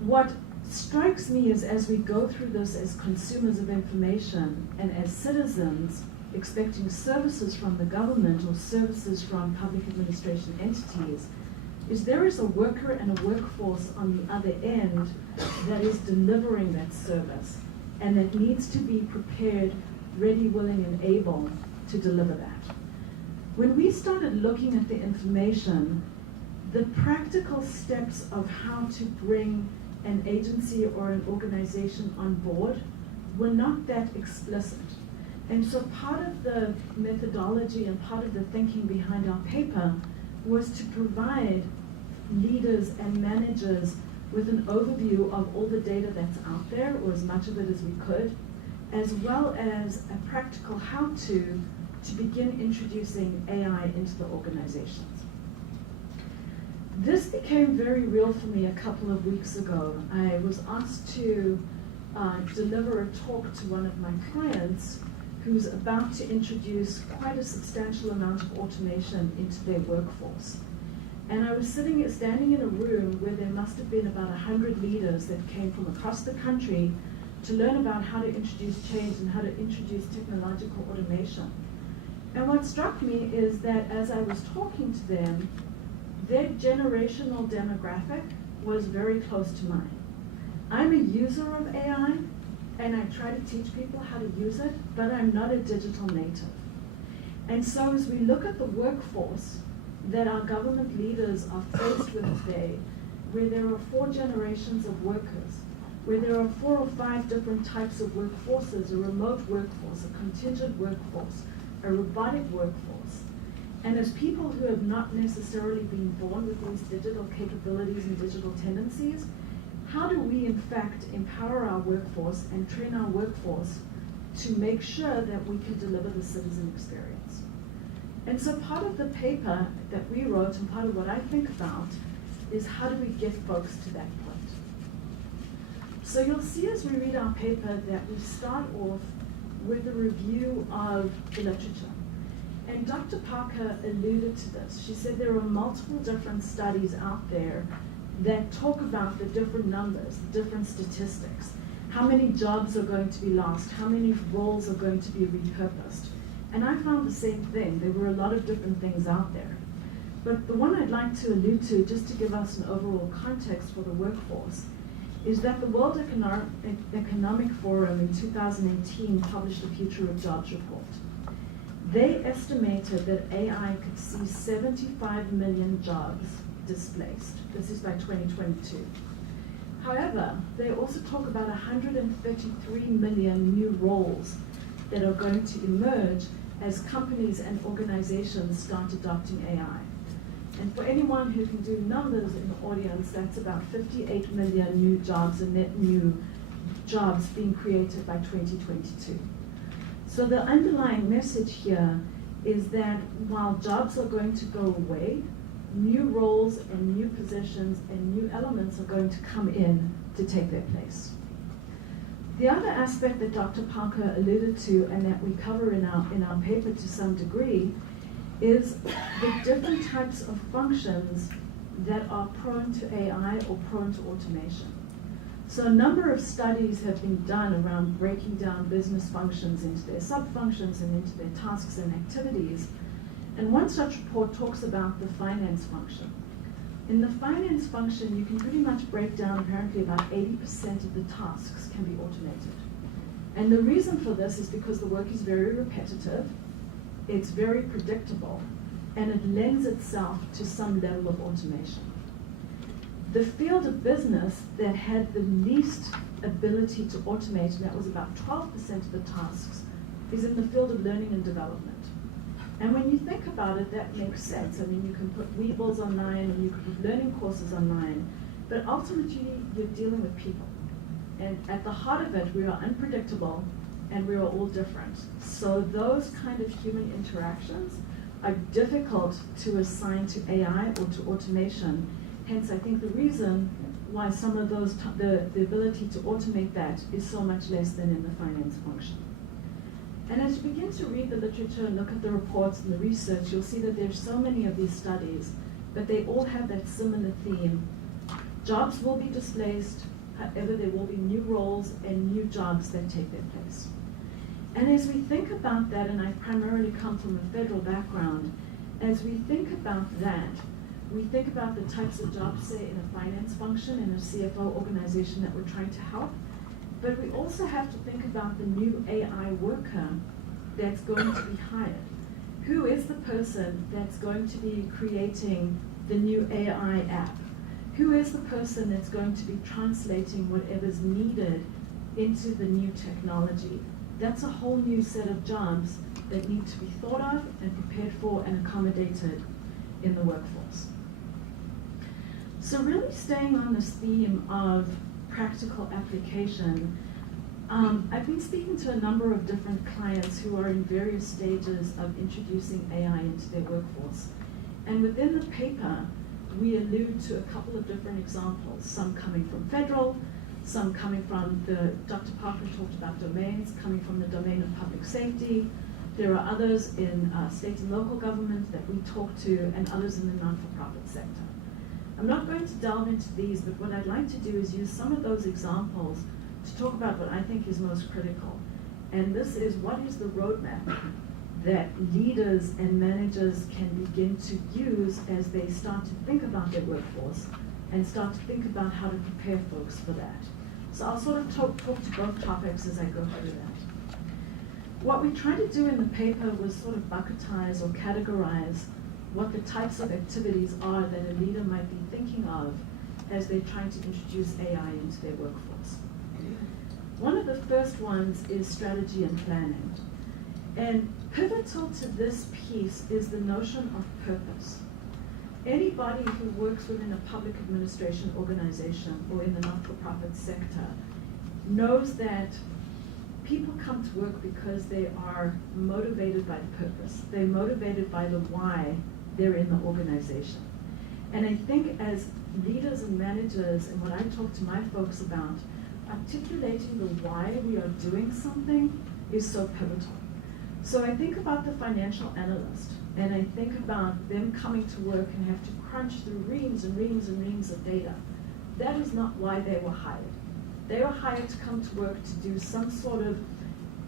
What strikes me is as we go through this as consumers of information and as citizens expecting services from the government or services from public administration entities, is there is a worker and a workforce on the other end that is delivering that service and that needs to be prepared, ready, willing, and able to deliver that. When we started looking at the information, the practical steps of how to bring an agency or an organization on board were not that explicit. And so part of the methodology and part of the thinking behind our paper was to provide leaders and managers with an overview of all the data that's out there, or as much of it as we could, as well as a practical how-to begin introducing AI into the organizations. This became very real for me a couple of weeks ago. I was asked to deliver a talk to one of my clients who's about to introduce quite a substantial amount of automation into their workforce. And I was standing in a room where there must have been about 100 leaders that came from across the country to learn about how to introduce change and how to introduce technological automation. And what struck me is that as I was talking to them, their generational demographic was very close to mine. I'm a user of AI, and I try to teach people how to use it, but I'm not a digital native. And so as we look at the workforce that our government leaders are faced with today, where there are 4 generations of workers, where there are 4 or 5 different types of workforces, a remote workforce, a contingent workforce, a robotic workforce, and as people who have not necessarily been born with these digital capabilities and digital tendencies, how do we in fact empower our workforce and train our workforce to make sure that we can deliver the citizen experience? And so part of the paper that we wrote and part of what I think about is how do we get folks to that point? So you'll see as we read our paper that we start off with a review of the literature. And Dr. Parker alluded to this. She said there are multiple different studies out there that talk about the different numbers, the different statistics, how many jobs are going to be lost, how many roles are going to be repurposed. And I found the same thing. There were a lot of different things out there. But the one I'd like to allude to, just to give us an overall context for the workforce, is that the World Economic Forum in 2018 published the Future of Jobs report. They estimated that AI could see 75 million jobs displaced. This is by 2022. However, they also talk about 133 million new roles that are going to emerge as companies and organizations start adopting AI. And for anyone who can do numbers in the audience, that's about 58 million new jobs and net new jobs being created by 2022. So the underlying message here is that while jobs are going to go away, new roles and new positions and new elements are going to come in to take their place. The other aspect that Dr. Parker alluded to and that we cover in our paper to some degree is the different types of functions that are prone to AI or prone to automation. So a number of studies have been done around breaking down business functions into their sub-functions and into their tasks and activities. And one such report talks about the finance function. In the finance function, you can pretty much break down apparently about 80% of the tasks can be automated. And the reason for this is because the work is very repetitive, it's very predictable, and it lends itself to some level of automation. The field of business that had the least ability to automate, and that was about 12% of the tasks, is in the field of learning and development. And when you think about it, that makes sense. I mean, you can put Weebles online and you can put learning courses online, but ultimately you're dealing with people. And at the heart of it, we are unpredictable and we are all different. So those kind of human interactions are difficult to assign to AI or to automation. Hence, I think the reason why some of those, the ability to automate that is so much less than in the finance function. And as you begin to read the literature and look at the reports and the research, you'll see that there's so many of these studies, but they all have that similar theme. Jobs will be displaced, however, there will be new roles and new jobs that take their place. And as we think about that, and I primarily come from a federal background, as we think about that, we think about the types of jobs, say, in a finance function, in a CFO organization that we're trying to help, but we also have to think about the new AI worker that's going to be hired. Who is the person that's going to be creating the new AI app? Who is the person that's going to be translating whatever's needed into the new technology? That's a whole new set of jobs that need to be thought of and prepared for and accommodated in the workforce. So really staying on this theme of practical application, I've been speaking to a number of different clients who are in various stages of introducing AI into their workforce. And within the paper, we allude to a couple of different examples, some coming from federal, some coming from Dr. Parker talked about domains, coming from the domain of public safety. There are others in state and local government that we talk to, and others in the non-for-profit sector. I'm not going to delve into these, but what I'd like to do is use some of those examples to talk about what I think is most critical. And this is, what is the roadmap that leaders and managers can begin to use as they start to think about their workforce and start to think about how to prepare folks for that. So I'll sort of talk to both topics as I go through that. What we try to do in the paper was sort of bucketize or categorize what the types of activities are that a leader might be thinking of as they're trying to introduce AI into their workforce. One of the first ones is strategy and planning. And pivotal to this piece is the notion of purpose. Anybody who works within a public administration organization or in the not-for-profit sector knows that people come to work because they are motivated by the purpose. They're motivated by the why they're in the organization. And I think as leaders and managers, and what I talk to my folks about, articulating the why we are doing something is so pivotal. So I think about the financial analyst, and I think about them coming to work and have to crunch through reams and reams and reams of data. That is not why they were hired. They were hired to come to work to do some sort of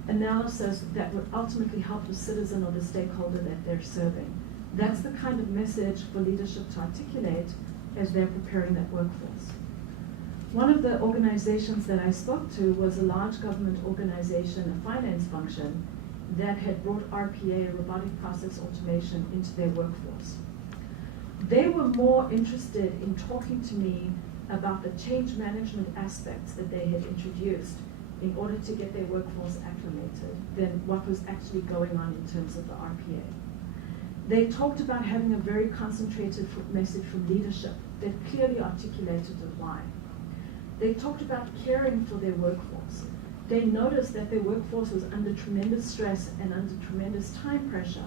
analysis that would ultimately help the citizen or the stakeholder that they're serving. That's the kind of message for leadership to articulate as they're preparing that workforce. One of the organizations that I spoke to was a large government organization, a finance function, that had brought RPA, robotic process automation, into their workforce. They were more interested in talking to me about the change management aspects that they had introduced in order to get their workforce acclimated than what was actually going on in terms of the RPA. They talked about having a very concentrated message from leadership that clearly articulated the why. They talked about caring for their workforce. They noticed that their workforce was under tremendous stress and under tremendous time pressure,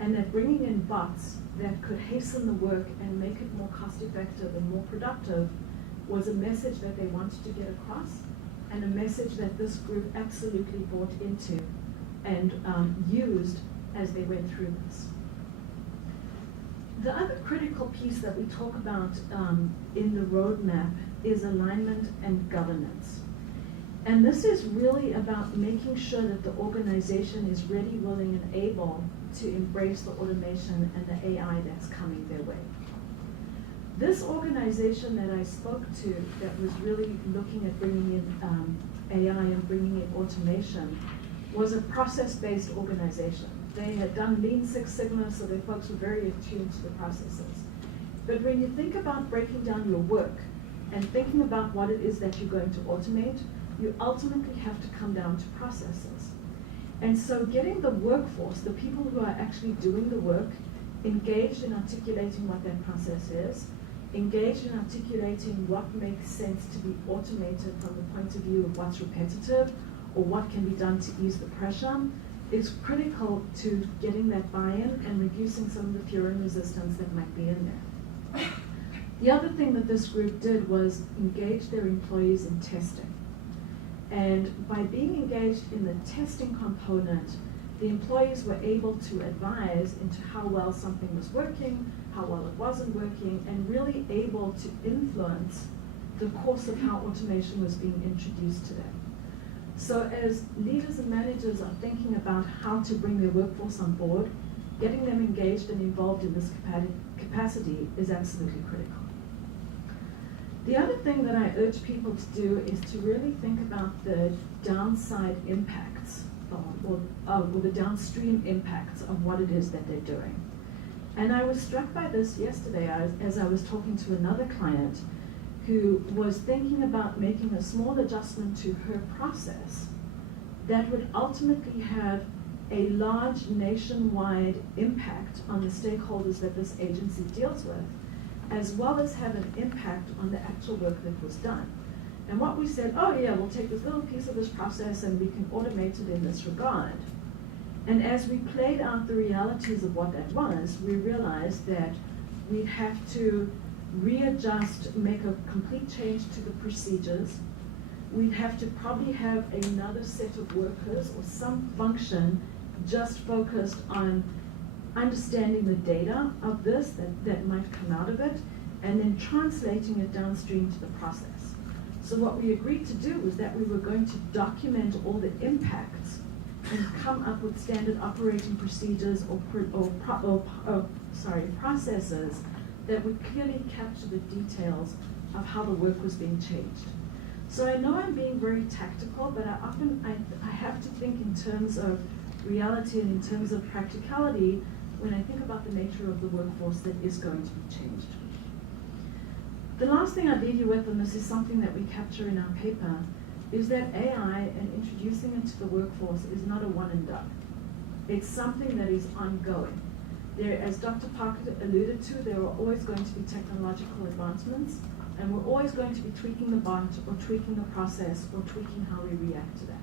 and that bringing in bots that could hasten the work and make it more cost-effective and more productive was a message that they wanted to get across, and a message that this group absolutely bought into and used as they went through this. The other critical piece that we talk about in the roadmap is alignment and governance. And this is really about making sure that the organization is ready, willing, and able to embrace the automation and the AI that's coming their way. This organization that I spoke to that was really looking at bringing in AI and bringing in automation was a process-based organization. They had done Lean Six Sigma, so their folks were very attuned to the processes. But when you think about breaking down your work and thinking about what it is that you're going to automate, you ultimately have to come down to processes. And so getting the workforce, the people who are actually doing the work, engaged in articulating what that process is, engaged in articulating what makes sense to be automated from the point of view of what's repetitive or what can be done to ease the pressure, is critical to getting that buy-in and reducing some of the fear and resistance that might be in there. The other thing that this group did was engage their employees in testing. And by being engaged in the testing component, the employees were able to advise into how well something was working, how well it wasn't working, and really able to influence the course of how automation was being introduced to them. So as leaders and managers are thinking about how to bring their workforce on board, getting them engaged and involved in this capacity is absolutely critical. The other thing that I urge people to do is to really think about the downside impacts or the downstream impacts of what it is that they're doing. And I was struck by this yesterday as I was talking to another client who was thinking about making a small adjustment to her process that would ultimately have a large nationwide impact on the stakeholders that this agency deals with, as well as have an impact on the actual work that was done. And what we said, oh yeah, we'll take this little piece of this process and we can automate it in this regard. And as we played out the realities of what that was, we realized that we'd have to readjust, make a complete change to the procedures. We'd have to probably have another set of workers or some function just focused on understanding the data of this that might come out of it, and then translating it downstream to the process. So what we agreed to do was that we were going to document all the impacts and come up with standard operating procedures or processes that would clearly capture the details of how the work was being changed. So I know I'm being very tactical, but I have to think in terms of reality and in terms of practicality when I think about the nature of the workforce that is going to be changed. The last thing I'd leave you with, and this is something that we capture in our paper, is that AI and introducing it to the workforce is not a one and done. It's something that is ongoing. There, as Dr. Parker alluded to, there are always going to be technological advancements, and we're always going to be tweaking the bot or tweaking the process or tweaking how we react to that.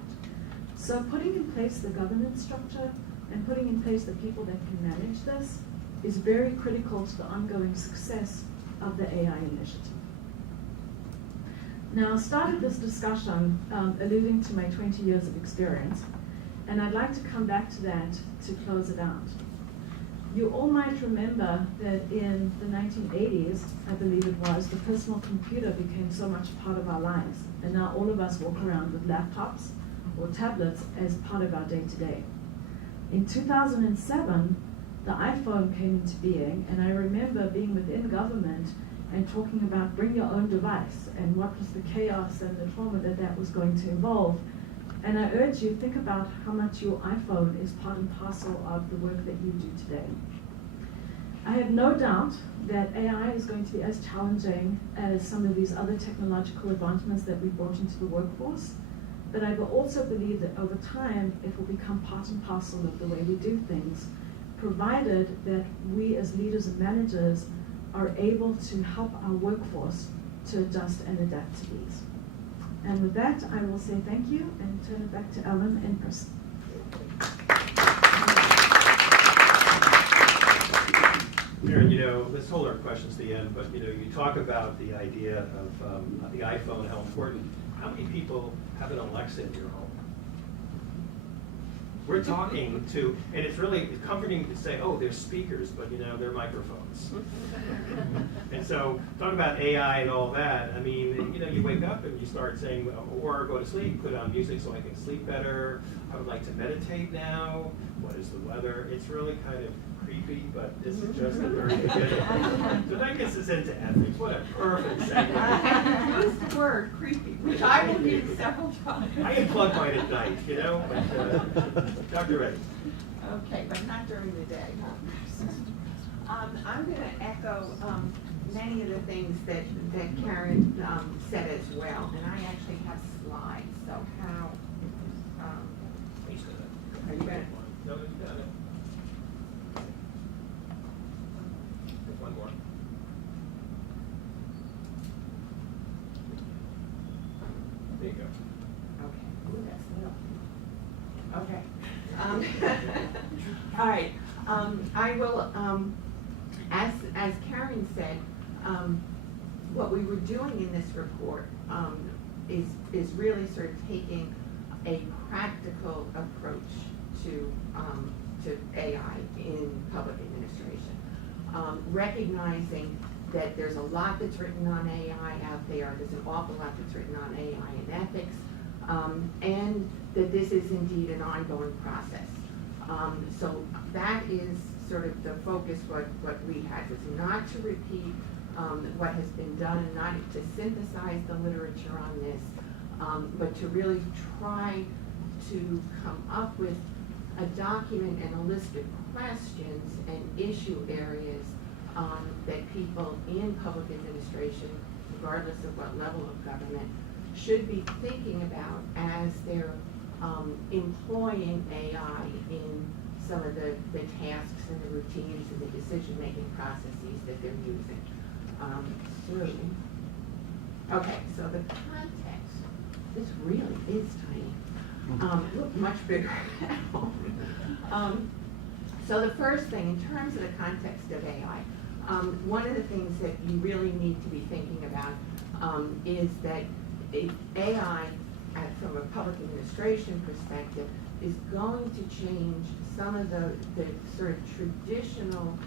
So putting in place the governance structure and putting in place the people that can manage this is very critical to the ongoing success of the AI initiative. Now, I started this discussion alluding to my 20 years of experience, and I'd like to come back to that to close it out. You all might remember that in the 1980s, I believe it was, the personal computer became so much a part of our lives, and now all of us walk around with laptops or tablets as part of our day-to-day. In 2007, the iPhone came into being, and I remember being within government and talking about bring your own device and what was the chaos and the trauma that that was going to involve. And I urge you, think about how much your iPhone is part and parcel of the work that you do today. I have no doubt that AI is going to be as challenging as some of these other technological advancements that we brought into the workforce, but I will also believe that over time it will become part and parcel of the way we do things, provided that we as leaders and managers are able to help our workforce to adjust and adapt to these. And with that, I will say thank you and turn it back to Ellen and Chris. Aaron, let's hold our questions to the end, but you talk about the idea of the iPhone, how important. How many people have an Alexa in your home? We're talking to, and it's really comforting to say, oh, there's speakers, but they're microphones. And so, talk about AI and all that. I mean, you wake up and you start saying, or go to sleep, put on music so I can sleep better. I would like to meditate now. What is the weather? It's really kind of creepy, but this is just the very beginning. So that gets us into ethics. What a perfect segue. Use the word creepy, which I will use several times. I unplug mine at night, but Dr. Reddy. Okay, but not during the day. I'm going to echo many of the things that Karen said as well, and I actually have slides. So how? Are you ready? No, you got it. One more. There you go. Okay. Ooh, that's little. Okay. will, as Karen said, what we were doing in this report is really sort of taking a practical approach to AI in public administration, recognizing that there's a lot that's written on AI out there, there's an awful lot that's written on AI and ethics, and that this is indeed an ongoing process. So that is sort of the focus, what we had, was not to repeat what has been done, and not to synthesize the literature on this, but to really try to come up with a document and a list of questions and issue areas that people in public administration, regardless of what level of government, should be thinking about as they're employing AI in some of the tasks and the routines and the decision-making processes that they're using. Okay, so the context, this really is tiny. Look, much bigger now. So the first thing, in terms of the context of AI, one of the things that you really need to be thinking about is that AI, from a public administration perspective, is going to change some of the sort of traditional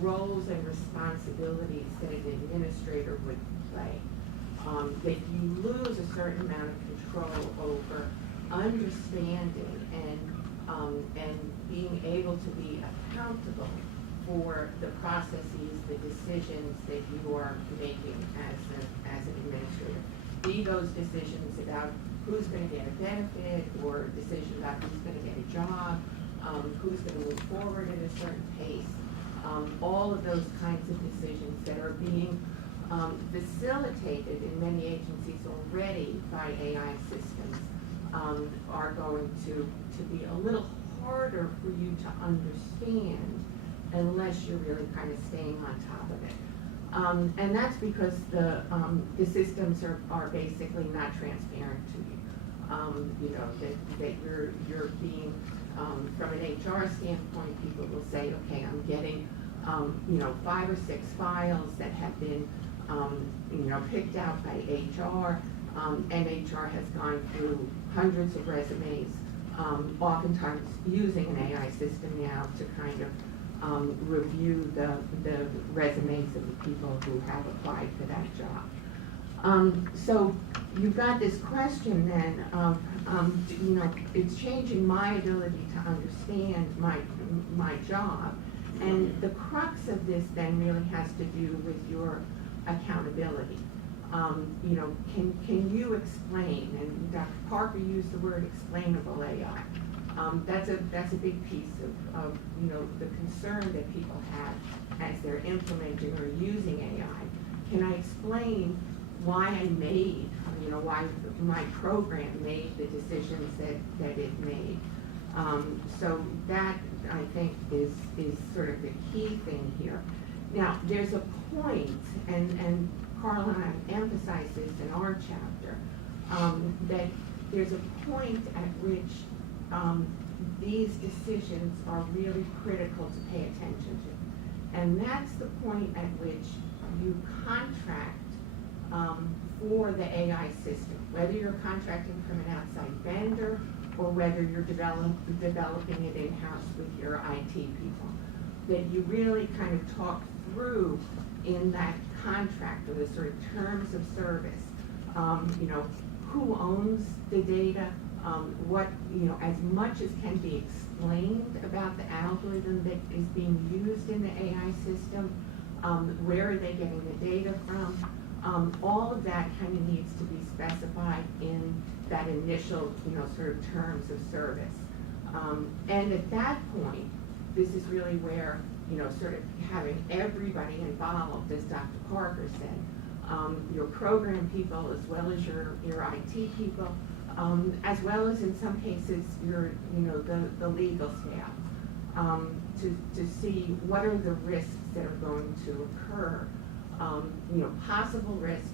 roles and responsibilities that an administrator would play. That you lose a certain amount of control over understanding and being able to be accountable for the processes, the decisions that you are making as an administrator. Be those decisions about who's going to get a benefit, or decisions about who's going to get a job, who's going to move forward at a certain pace. All of those kinds of decisions that are being facilitated in many agencies already by AI systems are going to be a little harder for you to understand unless you're really kind of staying on top of it. And that's because the systems are basically not transparent to you. You know, that you're being, from an HR standpoint, people will say, okay, I'm getting, you know, 5 or 6 files that have been, you know, picked out by HR, and HR has gone through hundreds of resumes, oftentimes using an AI system now to kind of review the resumes of the people who have applied for that job. So you've got this question then of, you know, it's changing my ability to understand my job. And the crux of this then really has to do with your accountability. You know, can you explain, and Dr. Parker used the word explainable AI. That's a big piece of you know, the concern that people have as they're implementing or using AI. Can I explain why I made, you know, why my program made the decisions that it made? So that, I think, is sort of the key thing here. Now, there's a point, and Carl and I emphasize this in our chapter, that there's a point at which these decisions are really critical to pay attention to. And that's the point at which you contract for the AI system, whether you're contracting from an outside vendor or whether you're developing it in-house with your IT people, that you really kind of talk through in that contract, or the sort of terms of service, you know, who owns the data, what, you know, as much as can be explained about the algorithm that is being used in the AI system, where are they getting the data from, all of that kind of needs to be specified in that initial, you know, sort of terms of service. And at that point, this is really where, you know, sort of having everybody involved, as Dr. Parker said, your program people as well as your IT people, as well as in some cases your, you know, the legal staff, to see what are the risks that are going to occur, you know, possible risks,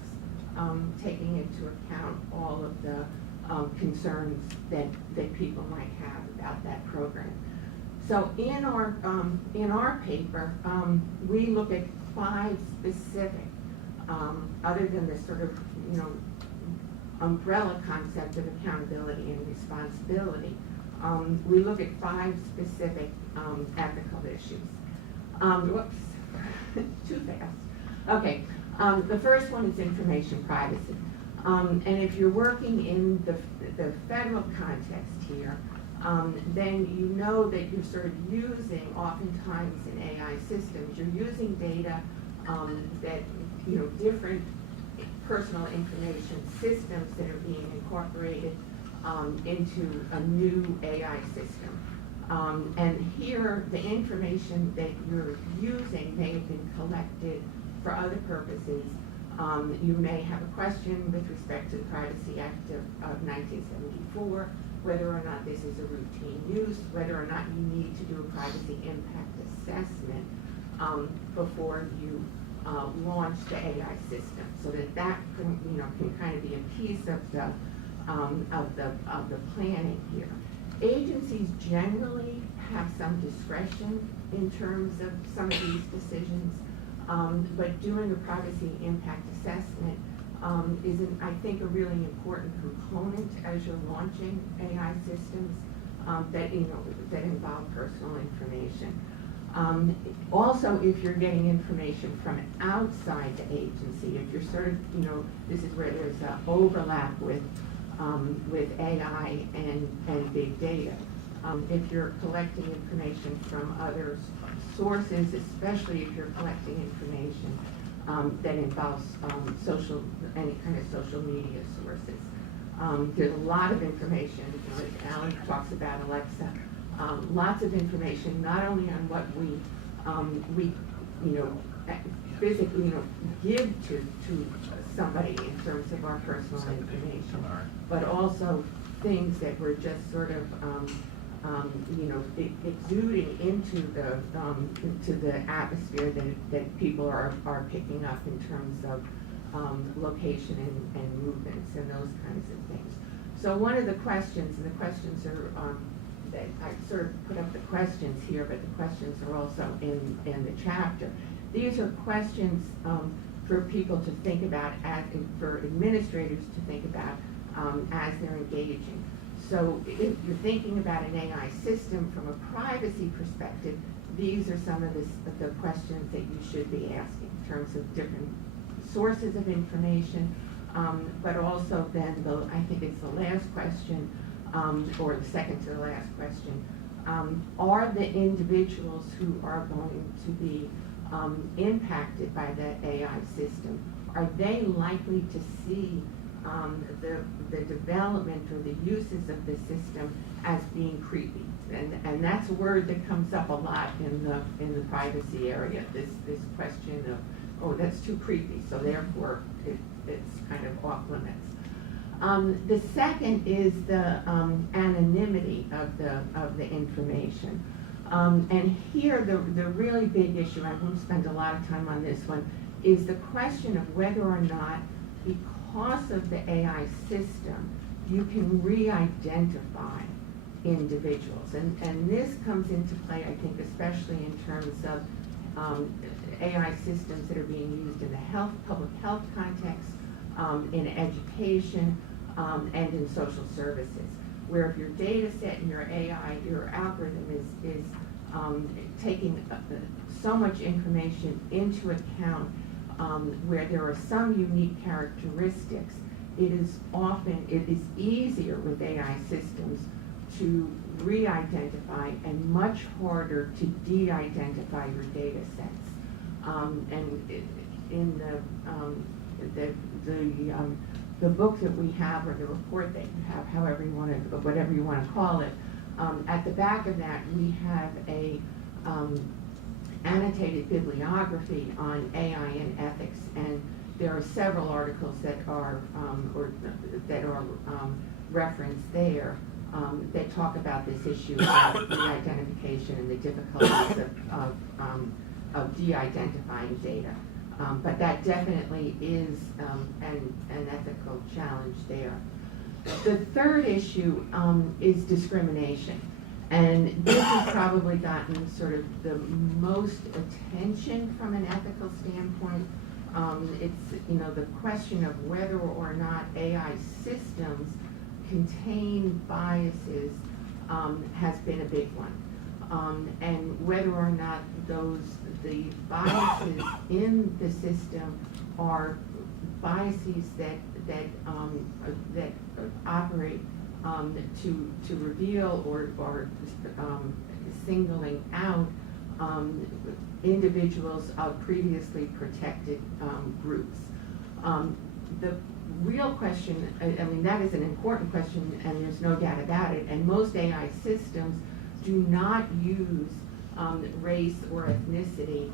taking into account all of the concerns that people might have about that program. So in our paper, we look at 5 specific, other than this sort of, umbrella concept of accountability and responsibility, we look at 5 specific ethical issues. Whoops, too fast. Okay, the first one is information privacy. And if you're working in the federal context here, then you know that you're sort of using, oftentimes in AI systems, you're using data that, different personal information systems that are being incorporated into a new AI system. And here, the information that you're using may have been collected for other purposes. You may have a question with respect to the Privacy Act of 1974, whether or not this is a routine use, whether or not you need to do a privacy impact assessment before you launch the AI system, so that can kind of be a piece of the planning here. Agencies generally have some discretion in terms of some of these decisions, but doing a privacy impact assessment is, I think, a really important component as you're launching AI systems that involve personal information. Also, if you're getting information from outside the agency, if you're sort of, this is where there's an overlap with AI and big data. If you're collecting information from other sources, especially if you're collecting information that involves any kind of social media sources. There's a lot of information, as Alan talks about Alexa, lots of information, not only on what we physically, give to somebody in terms of our personal information, but also things that we're just sort of, exuding into the atmosphere that people are picking up in terms of location and movements and those kinds of things. So one of the questions, and the questions are, that I sort of put up the questions here, but the questions are also in the chapter. These are questions for people to think about, for administrators to think about as they're engaging. So if you're thinking about an AI system from a privacy perspective, these are some of the questions that you should be asking in terms of different sources of information, but also then I think it's the last question, or the second to the last question, are the individuals who are going to be impacted by that AI system, are they likely to see the development or the uses of the system as being creepy? And that's a word that comes up a lot in the privacy area, this question of, oh, that's too creepy, so therefore it's kind of off limits. The second is the anonymity of the information. And here, the really big issue, I won't spend a lot of time on this one, is the question of whether or not, because of the AI system, you can re-identify individuals. And this comes into play, I think, especially in terms of AI systems that are being used in the public health context, in education, and in social services, where if your data set and your AI, your algorithm is taking so much information into account, where there are some unique characteristics, it is easier with AI systems to re-identify and much harder to de-identify your data sets. And in the book that we have, or the report that you have, whatever you want to call it, at the back of that we have a annotated bibliography on AI and ethics, and there are several articles that are referenced there that talk about this issue of de-identification and the difficulties of de-identifying data. But that definitely is an ethical challenge there. The third issue is discrimination. And this has probably gotten sort of the most attention from an ethical standpoint. It's, you know, the question of whether or not AI systems contain biases has been a big one. And whether or not the biases in the system are biases that operate to reveal or singling out individuals of previously protected groups. The real question, I mean, that is an important question, and there's no doubt about it, and most AI systems do not use race or ethnicity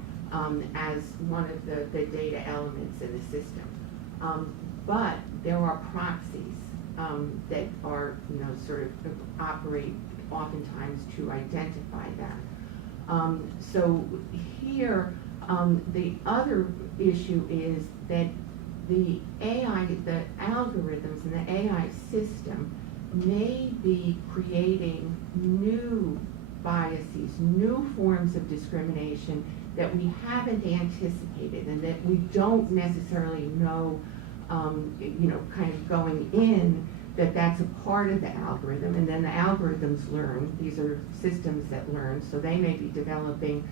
as one of the data elements in the system. But there are proxies that are, you know, sort of operate oftentimes to identify that. So here, the other issue is that the AI, the algorithms and the AI system may be creating new biases, new forms of discrimination that we haven't anticipated and that we don't necessarily know, you know, kind of going in, that that's a part of the algorithm, and then the algorithms learn. These are systems that learn, so they may be developing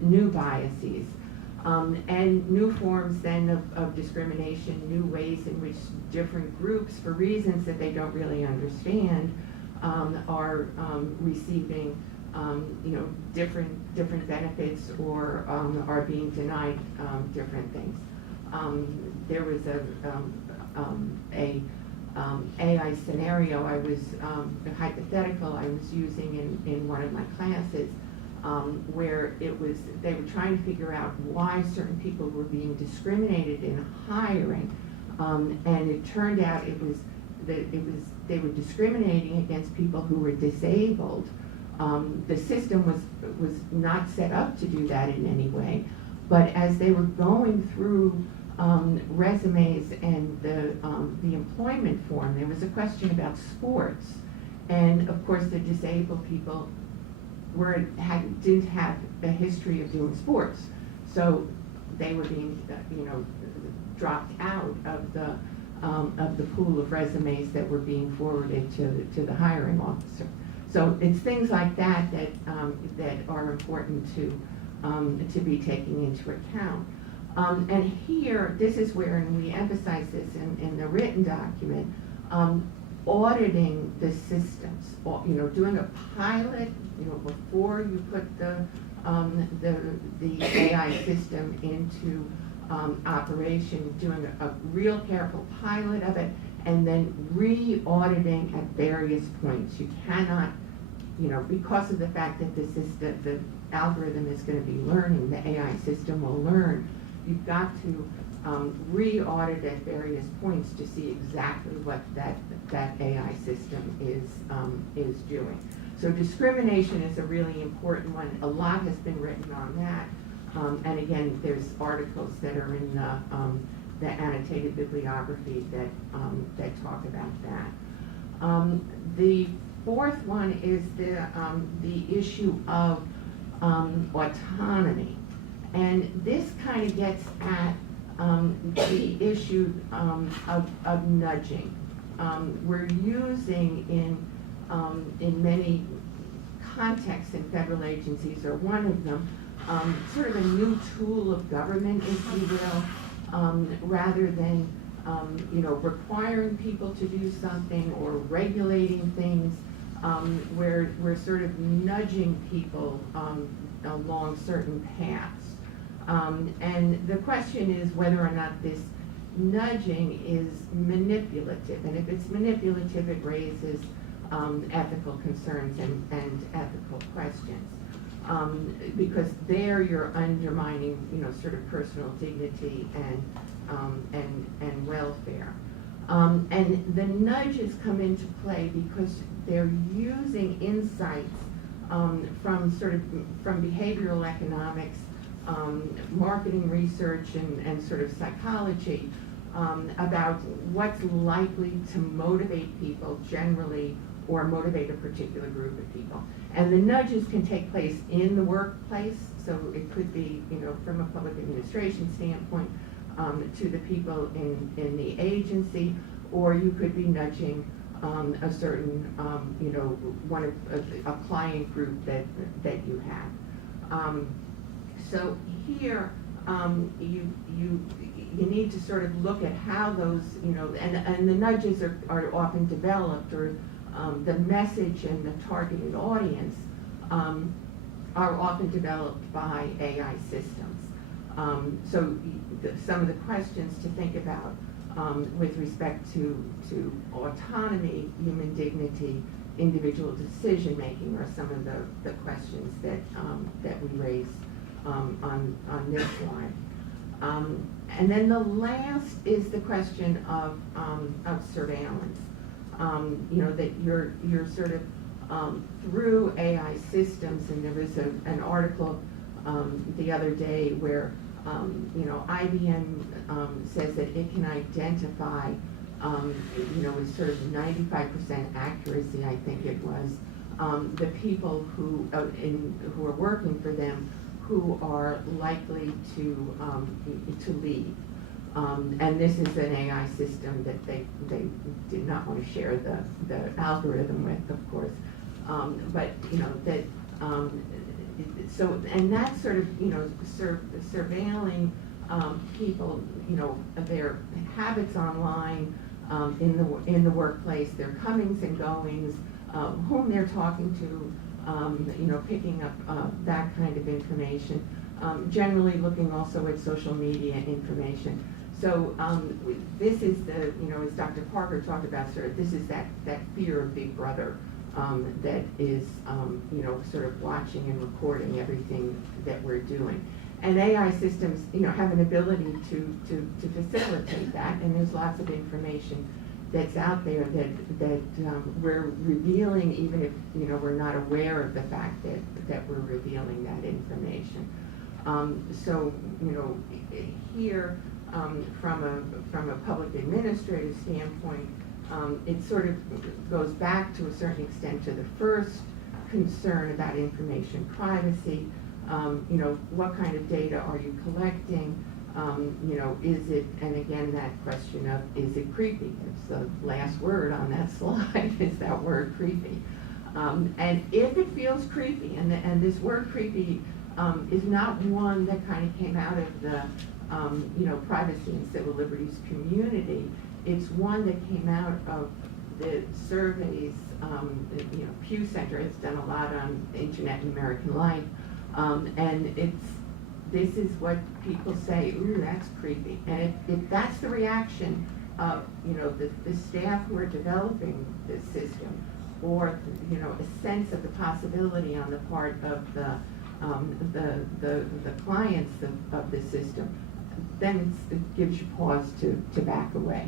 new biases. And new forms then of discrimination, new ways in which different groups, for reasons that they don't really understand, are receiving you know, different benefits or are being denied different things. There was a AI scenario I was, a hypothetical I was using in one of my classes, where they were trying to figure out why certain people were being discriminated in hiring, and it turned out they were discriminating against people who were disabled. The system was not set up to do that in any way, but as they were going through resumes and the employment form, there was a question about sports, and of course the disabled people didn't have a history of doing sports, so they were being you know, dropped out of the pool of resumes that were being forwarded to the hiring officer. So it's things like that that are important to be taken into account. And here, this is where, and we emphasize this in the written document, auditing the systems, you know, doing a pilot, you know, before you put the AI system into operation, doing a real careful pilot of it, and then re-auditing at various points. You cannot, you know, because of the fact that the algorithm is going to be learning, the AI system will learn, you've got to re-audit at various points to see exactly what that AI system is doing. So discrimination is a really important one. A lot has been written on that. And again, there's articles that are in the annotated bibliography that talk about that. The fourth one is the issue of autonomy. And this kind of gets at the issue of nudging. We're using in many contexts in federal agencies, or one of them, sort of a new tool of government, if you will, rather than you know, requiring people to do something or regulating things. We're sort of nudging people along certain paths. And the question is whether or not this nudging is manipulative. And if it's manipulative, it raises ethical concerns and ethical questions. Because there you're undermining, you know, sort of personal dignity and welfare. And the nudges come into play because they're using insights from behavioral economics, marketing research, and sort of psychology about what's likely to motivate people generally, or motivate a particular group of people. And the nudges can take place in the workplace, so it could be, from a public administration standpoint, to the people in the agency, or you could be nudging a certain, one of a client group that you have. So here, you need to sort of look at how those, and the nudges are often developed, or the message and the targeted audience are often developed by AI systems. So some of the questions to think about with respect to autonomy, human dignity, individual decision making are some of the questions that we raise on this slide. And then the last is the question of surveillance. That you're sort of through AI systems, and there was an article the other day where IBM says that it can identify, with sort of 95% accuracy, I think it was, the people who are working for them who are likely to leave. And this is an AI system that they did not want to share the algorithm with, of course. But that so, and that's sort of surveilling people, their habits online, in the workplace, their comings and goings, whom they're talking to, picking up that kind of information. Generally looking also at social media information. So this is the, as Dr. Parker talked about, sort of, this is that fear of Big Brother that is, sort of watching and recording everything that we're doing. And AI systems, have an ability to facilitate that, and there's lots of information that's out there that we're revealing, even if, we're not aware of the fact that we're revealing that information. So, here, from a public administrative standpoint, it sort of goes back to a certain extent to the first concern about information privacy. What kind of data are you collecting? Is it, and again, that question of, is it creepy? It's the last word on that slide, is that word creepy. And if it feels creepy, and this word creepy is not one that kind of came out of the, privacy and civil liberties community, it's one that came out of the surveys. Pew Center has done a lot on internet and American life, and this is what people say, ooh, that's creepy. And if that's the reaction of, the staff who are developing this system, or, a sense of the possibility on the part of the clients of the system, then it gives you pause to back away.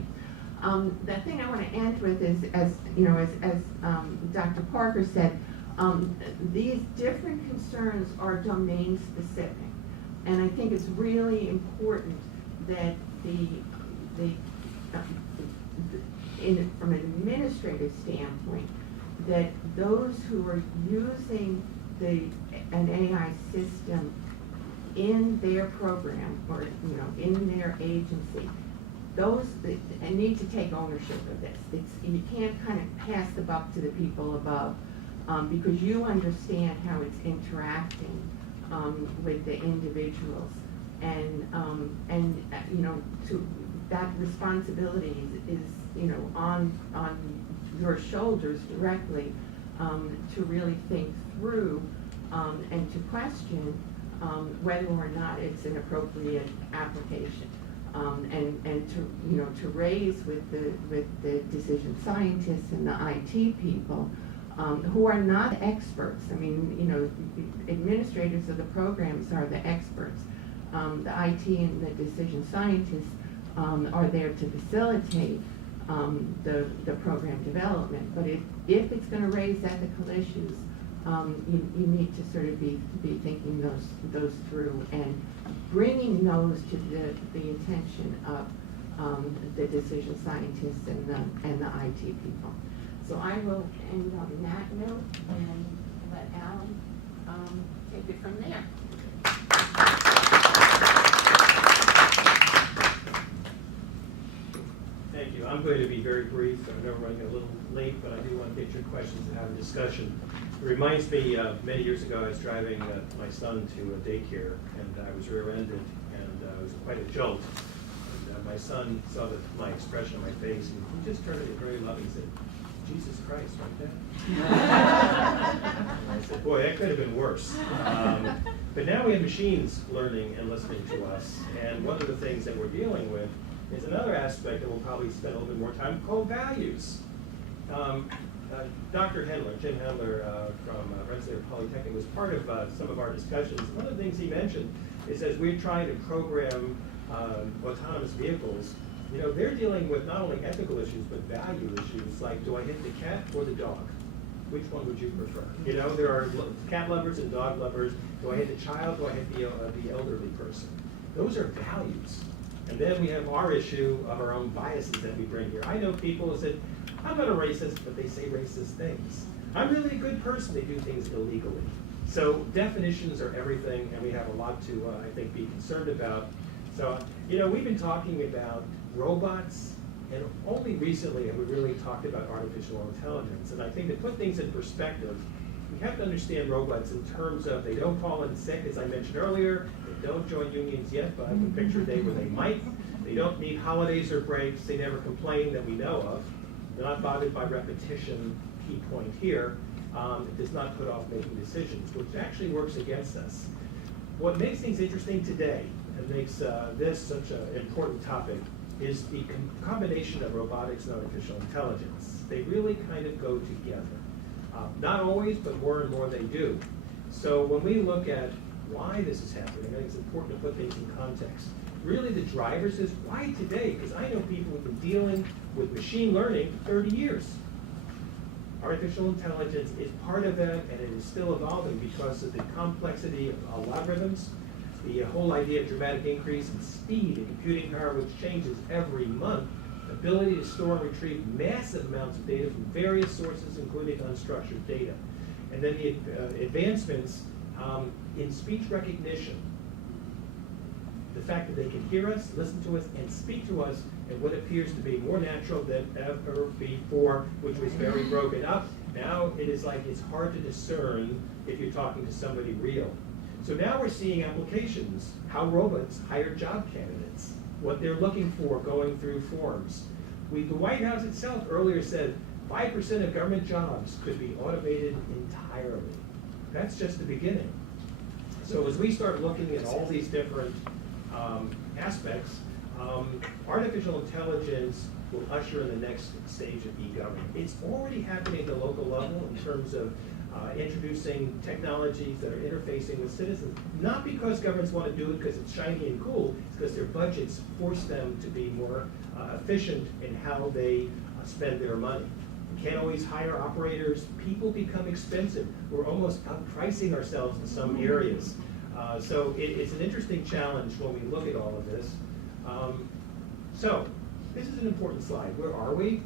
The thing I want to end with is, as Dr. Parker said, these different concerns are domain specific. And I think it's really important that from an administrative standpoint, that those who are using an AI system in their program, or in their agency, and need to take ownership of this. You can't kind of pass the buck to the people above, because you understand how it's interacting with the individuals, and to that responsibility is on your shoulders directly, to really think through and to question whether or not it's an appropriate application, and to raise with the decision scientists and the IT people who are not experts. I mean, administrators of the programs are the experts. The IT and the decision scientists are there to facilitate the program development. But if it's going to raise ethical issues, you need to sort of be thinking those through and bringing those to the attention of the decision scientists and the IT people. So I will end on that note and let Alan take it from there. Thank you. I'm going to be very brief. I know we're running a little late, but I do want to get your questions and have a discussion. It reminds me, many years ago, I was driving my son to a daycare, and I was rear-ended, and it was quite a jolt. And my son saw my expression on my face, and he just turned to me very loving and said, "Jesus Christ, right there?" And I said, "Boy, that could have been worse." But now we have machines learning and listening to us, and one of the things that we're dealing with is another aspect that we'll probably spend a little bit more time called values. Dr. Hendler, Jim Hendler from Rensselaer Polytechnic, was part of some of our discussions. One of the things he mentioned is as we're trying to program autonomous vehicles, you know, they're dealing with not only ethical issues, but value issues, like, do I hit the cat or the dog? Which one would you prefer? You know, there are cat lovers and dog lovers. Do I hit the child? Do I hit the elderly person? Those are values. And then we have our issue of our own biases that we bring here. I know people who said, I'm not a racist, but they say racist things. I'm really a good person, they do things illegally. So definitions are everything, and we have a lot to, I think, be concerned about. So, you know, we've been talking about robots, and only recently have we really talked about artificial intelligence. And I think to put things in perspective, we have to understand robots in terms of they don't fall in sick, as I mentioned earlier, they don't join unions yet, but I can picture a day where they might. They don't need holidays or breaks, they never complain that we know of. They're not bothered by repetition, key point here. It does not put off making decisions, which actually works against us. What makes things interesting today, and makes this such an important topic, is the combination of robotics and artificial intelligence. They really kind of go together. Not always, but more and more they do. So when we look at why this is happening, I think it's important to put things in context. Really the drivers is why today? Because I know people who've been dealing with machine learning for 30 years. Artificial intelligence is part of that, and it is still evolving because of the complexity of algorithms, the whole idea of dramatic increase in speed and computing power, which changes every month, ability to store and retrieve massive amounts of data from various sources, including unstructured data. And then the advancements in speech recognition. The fact that they can hear us, listen to us, and speak to us in what appears to be more natural than ever before, which was very broken up. Now it is like it's hard to discern if you're talking to somebody real. So now we're seeing applications, how robots hire job candidates, what they're looking for going through forms. The White House itself earlier said 5% of government jobs could be automated entirely. That's just the beginning. So as we start looking at all these different aspects, artificial intelligence will usher in the next stage of e-government. It's already happening at the local level in terms of introducing technologies that are interfacing with citizens, not because governments want to do it because it's shiny and cool, it's because their budgets force them to be more efficient in how they spend their money. We can't always hire operators. People become expensive. We're almost outpricing ourselves in some areas. So it's an interesting challenge when we look at all of this. So this is an important slide. Where are we?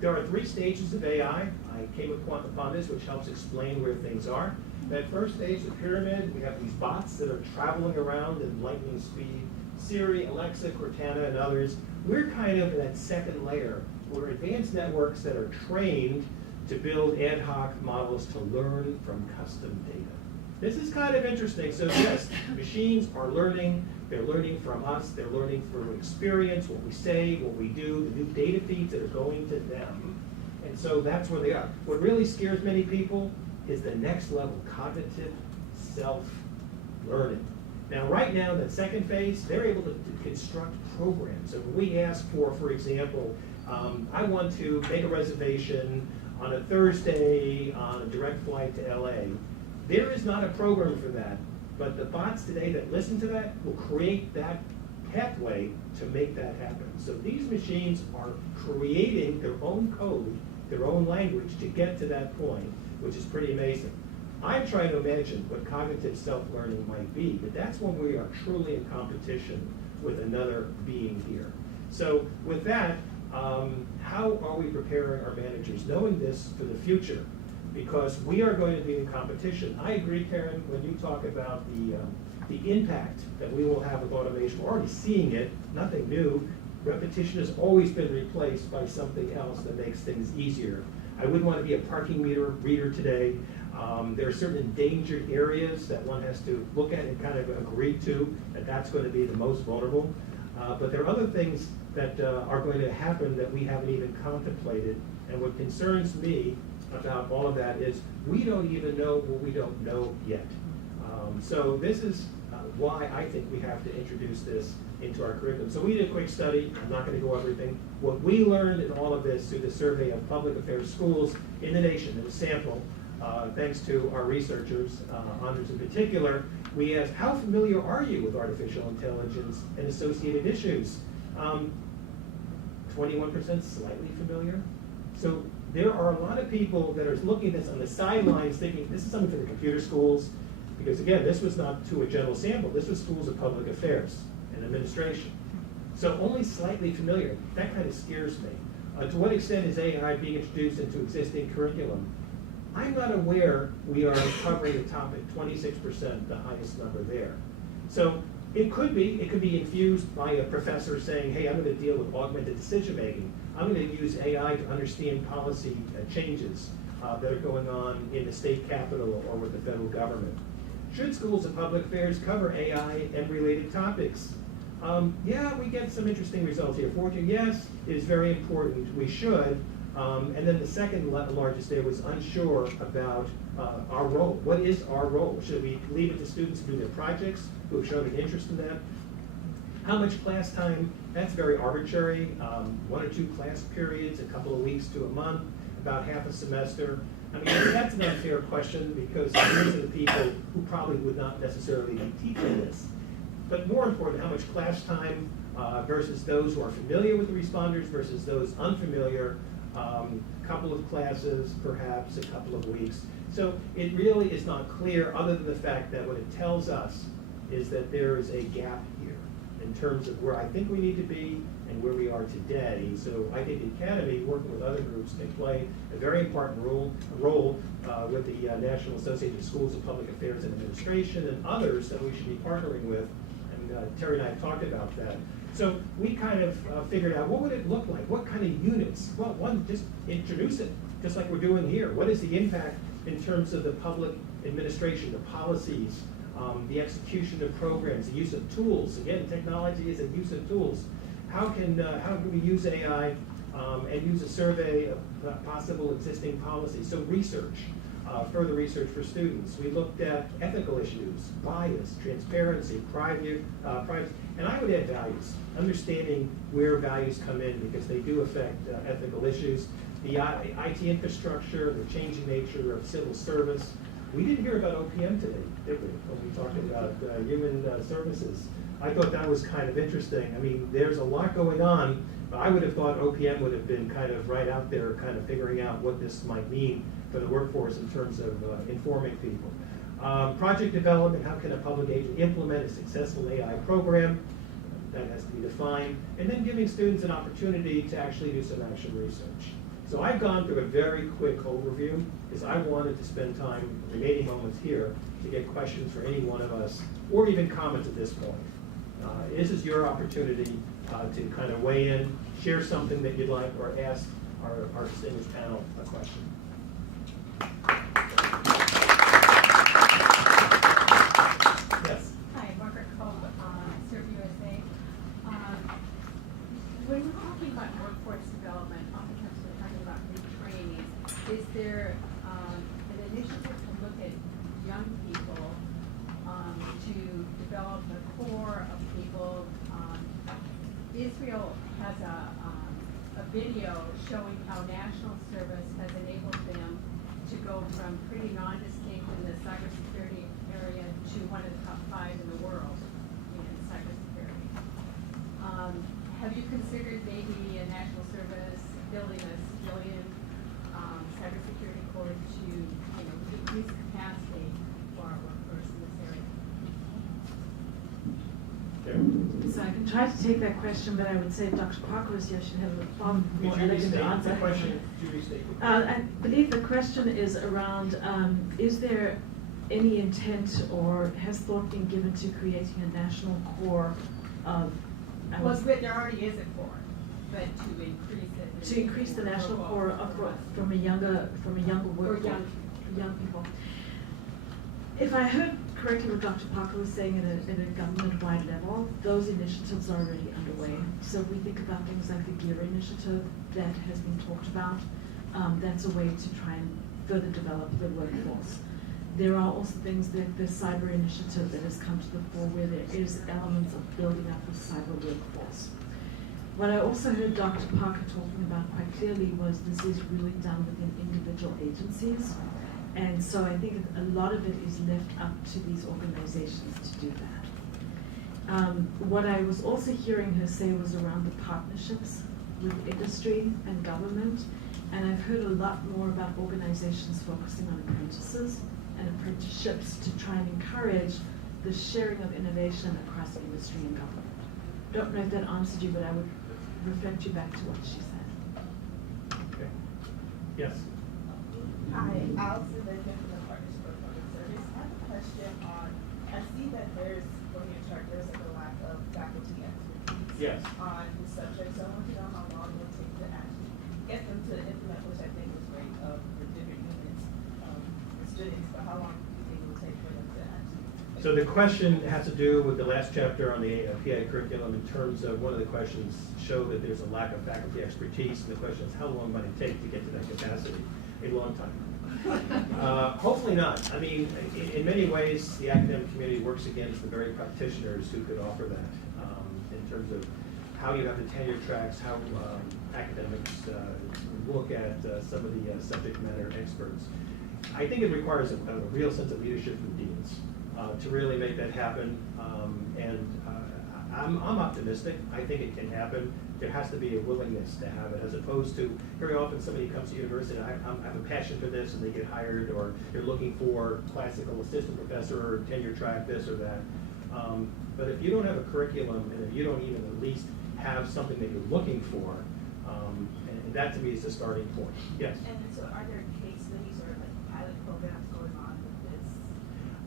There are 3 stages of AI. I came upon this, which helps explain where things are. That first stage, the pyramid, we have these bots that are traveling around at lightning speed. Siri, Alexa, Cortana, and others. We're kind of in that second layer. We're advanced networks that are trained to build ad hoc models to learn from custom data. This is kind of interesting. So yes, machines are learning. They're learning from us. They're learning through experience, what we say, what we do, the new data feeds that are going to them. And so that's where they are. What really scares many people is the next level, cognitive self-learning. Now, right now, that second phase, they're able to construct programs. So when we ask for example, I want to make a reservation on a Thursday on a direct flight to LA. There is not a program for that, but the bots today that listen to that will create that pathway to make that happen. So these machines are creating their own code, their own language to get to that point, which is pretty amazing. I'm trying to imagine what cognitive self-learning might be, but that's when we are truly in competition with another being here. So with that, How are we preparing our managers, knowing this for the future? Because we are going to be in competition. I agree, Karen, when you talk about the impact that we will have with automation. We're already seeing it, nothing new. Repetition has always been replaced by something else that makes things easier. I wouldn't want to be a parking meter reader today. There are certain endangered areas that one has to look at and kind of agree to that that's going to be the most vulnerable. But there are other things that are going to happen that we haven't even contemplated. And what concerns me about all of that is we don't even know what we don't know yet. So this is why I think we have to introduce this into our curriculum. So we did a quick study. I'm not going to go over everything. What we learned in all of this through the survey of public affairs schools in the nation, in a sample, thanks to our researchers, honors in particular, we asked, how familiar are you with artificial intelligence and associated issues? 21% slightly familiar. So there are a lot of people that are looking at this on the sidelines thinking, this is something for the computer schools, because again, this was not to a general sample, this was schools of public affairs and administration. So only slightly familiar, that kind of scares me. To what extent is AI being introduced into existing curriculum? I'm not aware we are covering the topic, 26%, the highest number there. So it could be infused by a professor saying, hey, I'm going to deal with augmented decision making. I'm going to use AI to understand policy changes that are going on in the state capitol or with the federal government. Should schools of public affairs cover AI and related topics? Yeah, we get some interesting results here. 14, yes, it is very important. We should. And then the second largest there was unsure about our role. What is our role? Should we leave it to students to do their projects who have shown an interest in that? How much class time? That's very arbitrary. 1 or 2 class periods, a couple of weeks to a month, about half a semester. I mean, that's an unfair question because these are the people who probably would not necessarily be teaching this. But more important, how much class time versus those who are familiar with the responders versus those unfamiliar, couple of classes, perhaps a couple of weeks. So it really is not clear other than the fact that what it tells us is that there is a gap here in terms of where I think we need to be and where we are today. So I think the Academy, working with other groups, can play a very important role with the National Association of Schools of Public Affairs and Administration and others that we should be partnering with. And Terry and I have talked about that. So we kind of figured out what would it look like? What kind of units? Well, one, just introduce it, just like we're doing here. What is the impact in terms of the public administration, the policies, the execution of programs, the use of tools? Again, technology is a use of tools. How can we use AI and use a survey of possible existing policies? So research, further research for students. We looked at ethical issues, bias, transparency, privacy, and I would add values, understanding where values come in because they do affect ethical issues. The IT infrastructure, the changing nature of civil service. We didn't hear about OPM today, did we, when we talked about human services? I thought that was kind of interesting. I mean, there's a lot going on, but I would have thought OPM would have been kind of right out there kind of figuring out what this might mean for the workforce in terms of informing people. Project development, how can a public agent implement a successful AI program? That has to be defined. And then giving students an opportunity to actually do some action research. So I've gone through a very quick overview because I wanted to spend time, remaining moments here, to get questions for any one of us, or even comments at this point. This is your opportunity to kind of weigh in, share something that you'd like, or ask our distinguished panel a question. Yes. Hi, Margaret Cole, Serve USA. When we're talking about workforce development, oftentimes we're talking about retraining. Is there an initiative to look at young people to develop the core of people? Israel has a video showing how national service has enabled them to go from pretty non-distinct in the cybersecurity area to one of the top 5 in the world in cybersecurity. Have you considered maybe a national service building a civilian cybersecurity corps to increase capacity for our workforce in this area? So I can try to take that question, but I would say if Dr. Parker was here, she'd have a far more Could you elegant restate answer. the question? Could you restate the I question? believe the question is around, is there any intent or has thought been given to creating a national core of, There already is a core, but to increase it. to increase the national core of, from a younger workforce, young young people? If I heard correctly what Dr. Parker was saying at a government-wide level, those initiatives are already underway. So if we think about things like the GEAR initiative that has been talked about, that's a way to try and further develop the workforce. There are also things like the cyber initiative that has come to the fore where there is elements of building up the cyber workforce. What I also heard Dr. Parker talking about quite clearly was this is really done within individual agencies. And so I think a lot of it is left up to these organizations to do that. What I was also hearing her say was around the partnerships with industry and government. And I've heard a lot more about organizations focusing on apprentices and apprenticeships to try and encourage the sharing of innovation across industry and government. Don't know if that answered you, but I would reflect you back to what she said. Okay. Yes. Hi, Allison Lincoln from the Partnership for Public Service. I have a question on, I see that there's, from your chart, there's like a lack of faculty expertise Yes. on the subject, so I want to know how long it will take to actually get them to implement, which I think is great, for different units, for students, but how long do you think it will take for them to actually? So the question has to do with the last chapter on the PI curriculum in terms of one of the questions show that there's a lack of faculty expertise, and the question is how long might it take to get to that capacity? A long time. Hopefully not. I mean, in many ways, the academic community works against the very practitioners who could offer that in terms of how you have the tenure tracks, how academics look at some of the subject matter experts. I think it requires a real sense of leadership from deans to really make that happen. I'm optimistic. I think it can happen. There has to be a willingness to have it, as opposed to very often somebody comes to university and I have a passion for this and they get hired, or they're looking for classical assistant professor or tenure track this or that. But if you don't have a curriculum and if you don't even at least have something that you're looking for, and that to me is the starting point. Yes? And so are there case studies or like pilot programs going on with this?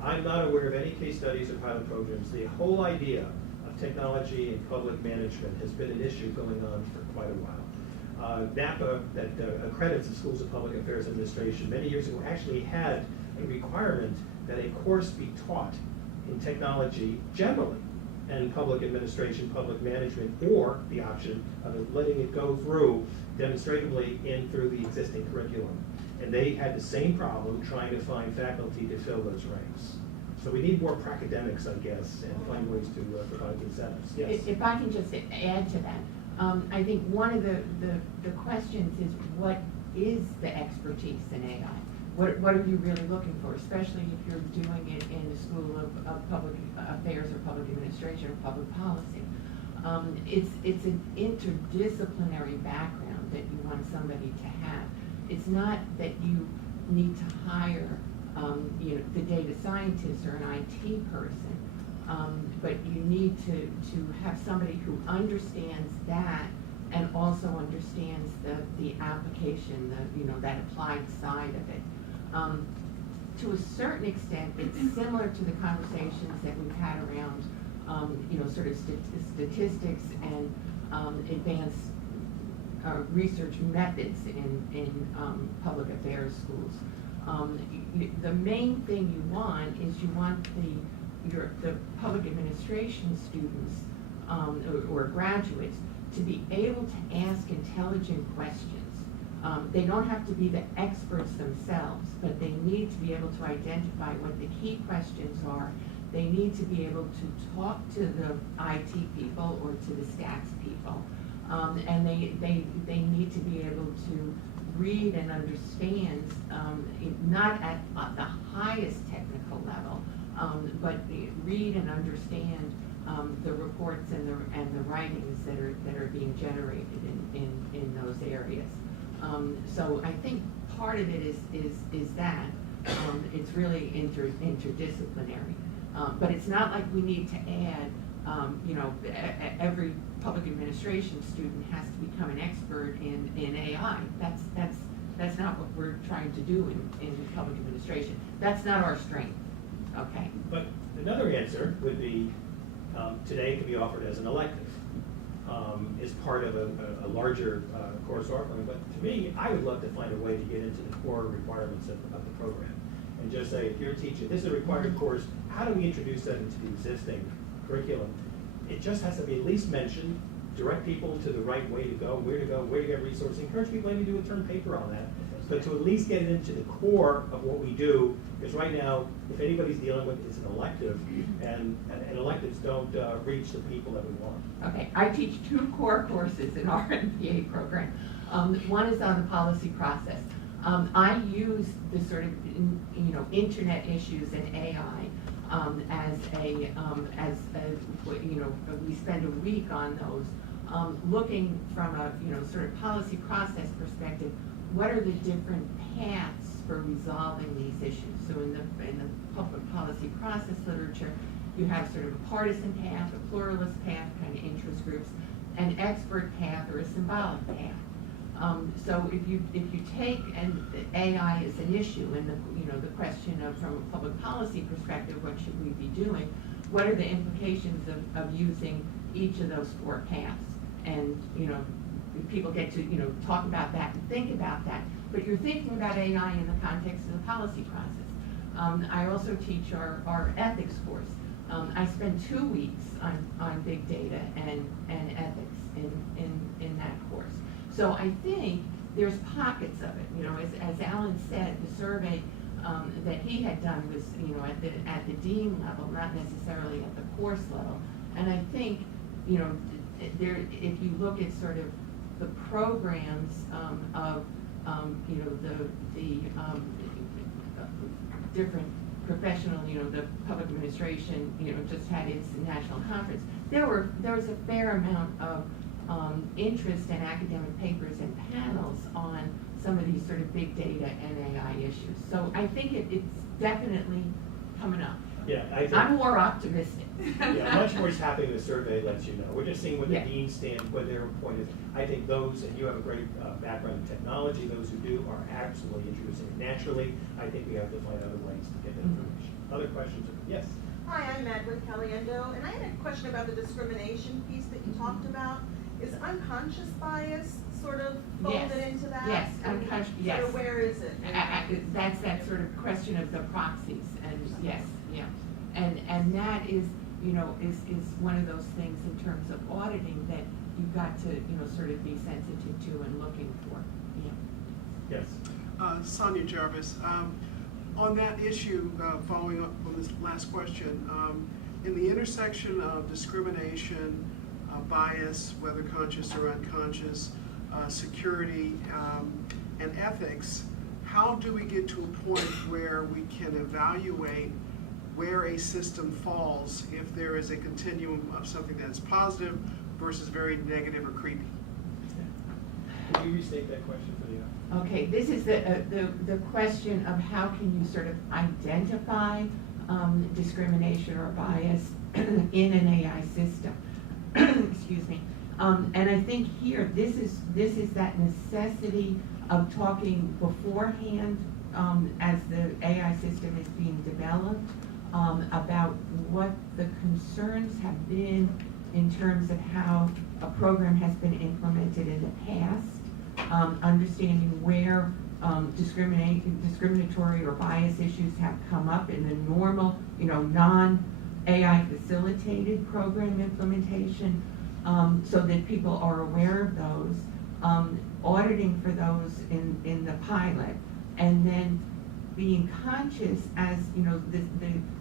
I'm not aware of any case studies or pilot programs. The whole idea of technology and public management has been an issue going on for quite a while. NAPA, that accredits the Schools of Public Affairs Administration, many years ago actually had a requirement that a course be taught in technology generally, and public administration, public management, or the option of letting it go through demonstratively in through the existing curriculum. And they had the same problem trying to find faculty to fill those ranks. So we need more pracademics, I guess, and find ways to provide the incentives. Yes? If I can just add to that, I think one of the questions is what is the expertise in AI? What are you really looking for, especially if you're doing it in the School of Public Affairs or Public Administration or Public Policy? It's an interdisciplinary background that you want somebody to have. It's not that you need to hire the data scientist or an IT person, but you need to have somebody who understands that and also understands the application, that applied side of it. To a certain extent, it's similar to the conversations that we've had around, sort of statistics and advanced research methods in public affairs schools. The main thing you want is you want the public administration students or graduates to be able to ask intelligent questions. They don't have to be the experts themselves, but they need to be able to identify what the key questions are. They need to be able to talk to the IT people or to the stats people. And they need to be able to read and understand, not at the highest technical level, but read and understand the reports and the writings that are being generated in those areas. So I think part of it is that it's really interdisciplinary, but it's not like we need to add you know, every public administration student has to become an expert in AI. That's not what we're trying to do in public administration. That's not our strength, okay? But another answer would be, today it can be offered as an elective, as part of a larger course offering. But to me, I would love to find a way to get into the core requirements of the program. And just say, if you're a teacher, this is a required course, how do we introduce that into the existing curriculum? It just has to be at least mentioned, direct people to the right way to go, where to get resources, encourage people maybe to do a term paper on that, but to at least get it into the core of what we do, because right now, if anybody's dealing with it's an elective, and electives don't reach the people that we want. Okay, I teach 2 core courses in our MPA program. One is on the policy process. I use the sort of, you know, internet issues and AI as you know, we spend a week on those, looking from a, you know, sort of policy process perspective. What are the different paths for resolving these issues? So in the public policy process literature, you have sort of a partisan path, a pluralist path, kind of interest groups, an expert path, or a symbolic path. So if you take and AI is an issue, and the question of, from a public policy perspective, what should we be doing? What are the implications of using each of those 4 paths? And people get to talk about that and think about that. But you're thinking about AI in the context of the policy process. I also teach our ethics course. I spend 2 weeks on big data and ethics in that course. So I think there's pockets of it. As Alan said, the survey that he had done was at the dean level, not necessarily at the course level. And I think if you look at sort of the programs of the different professional, the public administration, just had its national conference. There was a fair amount of interest in academic papers and panels on some of these sort of big data and AI issues. So I think it's definitely coming up. Yeah, I'm more optimistic. Yeah, much more is happening. The survey lets you know. We're just seeing what the Yeah. deans stand, what their point is. I think those, and you have a great background in technology, those who do are absolutely introducing it naturally. I think we have to find other ways to get that information. Other questions? Yes? Hi, I'm Madeline Caliendo, and I had a question about the discrimination piece that you talked about. Is unconscious bias sort of folded Yes. into that? Yes, And unconscious, yes. So where is it? That's that sort of question of the proxies, and yes, yeah. And that is one of those things in terms of auditing that you've got to, sort of be sensitive to and looking for, yeah. Yes. Sonia Jarvis. On that issue, following up on this last question, in the intersection of discrimination, bias, whether conscious or unconscious, security, and ethics, how do we get to a point where we can evaluate where a system falls if there is a continuum of something that's positive versus very negative or creepy? Could you restate that question for the Okay, this is the question of how can you sort of identify discrimination or bias in an AI system. Excuse me. And I think here, this is that necessity of talking beforehand as the AI system is being developed about what the concerns have been in terms of how a program has been implemented in the past, understanding where discriminatory or bias issues have come up in the normal, non-AI facilitated program implementation, so that people are aware of those, auditing for those in the pilot, and then being conscious as,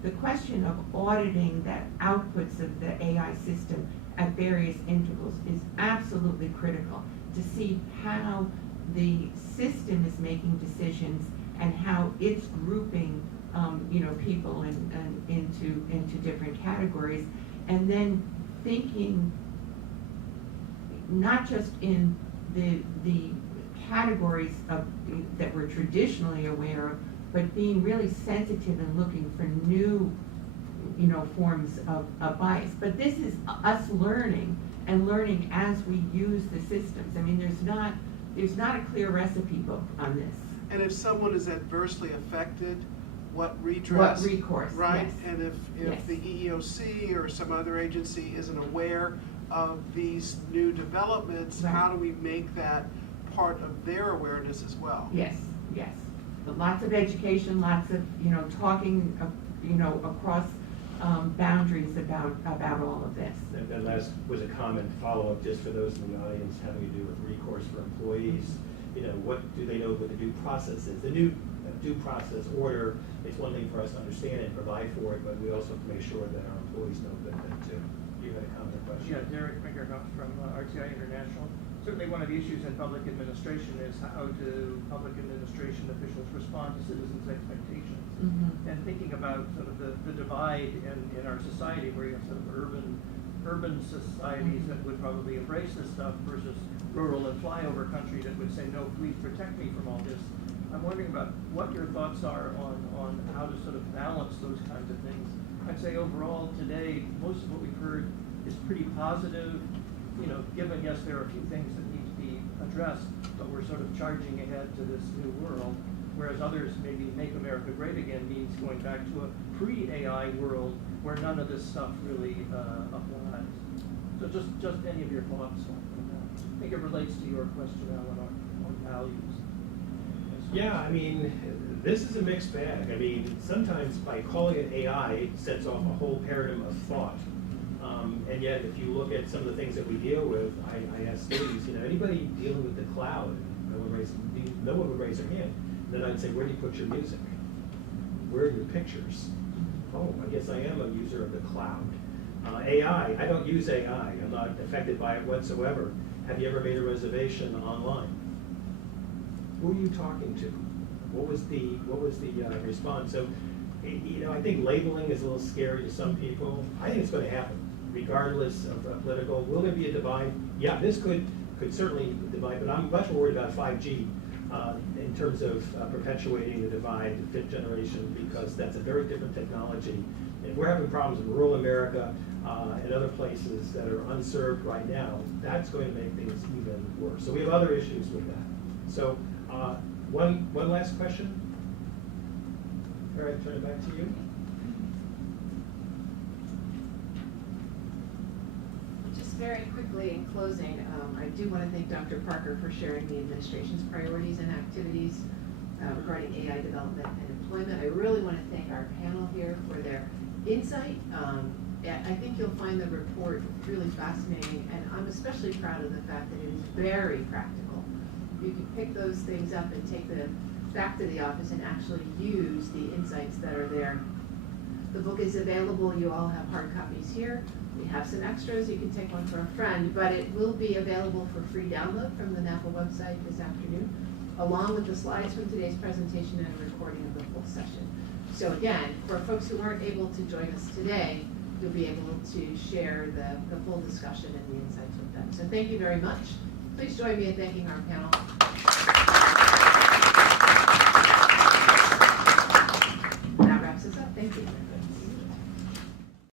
the question of auditing the outputs of the AI system at various intervals is absolutely critical to see how the system is making decisions and how it's grouping, people into different categories, and then thinking not just in the categories that we're traditionally aware of, but being really sensitive and looking for new forms of bias. But this is us learning and learning as we use the systems. I mean, there's not a clear recipe book on this. And if someone is adversely affected, what redress? What recourse, Right? yes. And if Yes. the EEOC or some other agency isn't aware of these new developments, Right. how do we make that part of their awareness as well? Yes, yes. But lots of education, lots of, talking, across boundaries about all of this. And then last was a comment, follow-up, just for those in the audience having to do with recourse for employees. What do they know what the due process is? The new due process order, it's one thing for us to understand and provide for it, but we also have to make sure that our employees know that too. You had a comment or question? Yeah, Derek Fingerhoff from RTI International. Certainly one of the issues in public administration is how do public administration officials respond to citizens' expectations? Mm-hmm. And thinking about sort of the divide in our society where you have sort of urban societies that would probably embrace this stuff versus rural and flyover country that would say, no, please protect me from all this. I'm wondering about what your thoughts are on how to sort of balance those kinds of things. I'd say overall today, most of what we've heard is pretty positive, given, yes, there are a few things that need to be addressed, but we're sort of charging ahead to this new world, whereas others, maybe Make America Great Again means going back to a pre-AI world where none of this stuff really applies. So just any of your thoughts on that. I think it relates to your question, Alan, on values. Yeah, I mean, this is a mixed bag. I mean, sometimes by calling it AI, it sets off a whole paradigm of thought. And yet, if you look at some of the things that we deal with, I ask students, anybody dealing with the cloud, no one would raise their hand. Then I'd say, where do you put your music? Where are your pictures? Oh, I guess I am a user of the cloud. AI, I don't use AI. I'm not affected by it whatsoever. Have you ever made a reservation online? Who are you talking to? What was the response? So, I think labeling is a little scary to some people. I think it's going to happen, regardless of political. Will there be a divide? Yeah, this could certainly divide, but I'm much more worried about 5G in terms of perpetuating the divide, the fifth generation, because that's a very different technology. If we're having problems in rural America and other places that are unserved right now, that's going to make things even worse. So we have other issues with that. So one last question. All right, turn it back to you. Just very quickly in closing, I do want to thank Dr. Parker for sharing the administration's priorities and activities regarding AI development and employment. I really want to thank our panel here for their insight. I think you'll find the report really fascinating, and I'm especially proud of the fact that it is very practical. You can pick those things up and take them back to the office and actually use the insights that are there. The book is available. You all have hard copies here. We have some extras. You can take one for a friend, but it will be available for free download from the NAPA website this afternoon, along with the slides from today's presentation and a recording of the full session. So again, for folks who aren't able to join us today, you'll be able to share the full discussion and the insights with them. So thank you very much. Please join me in thanking our panel.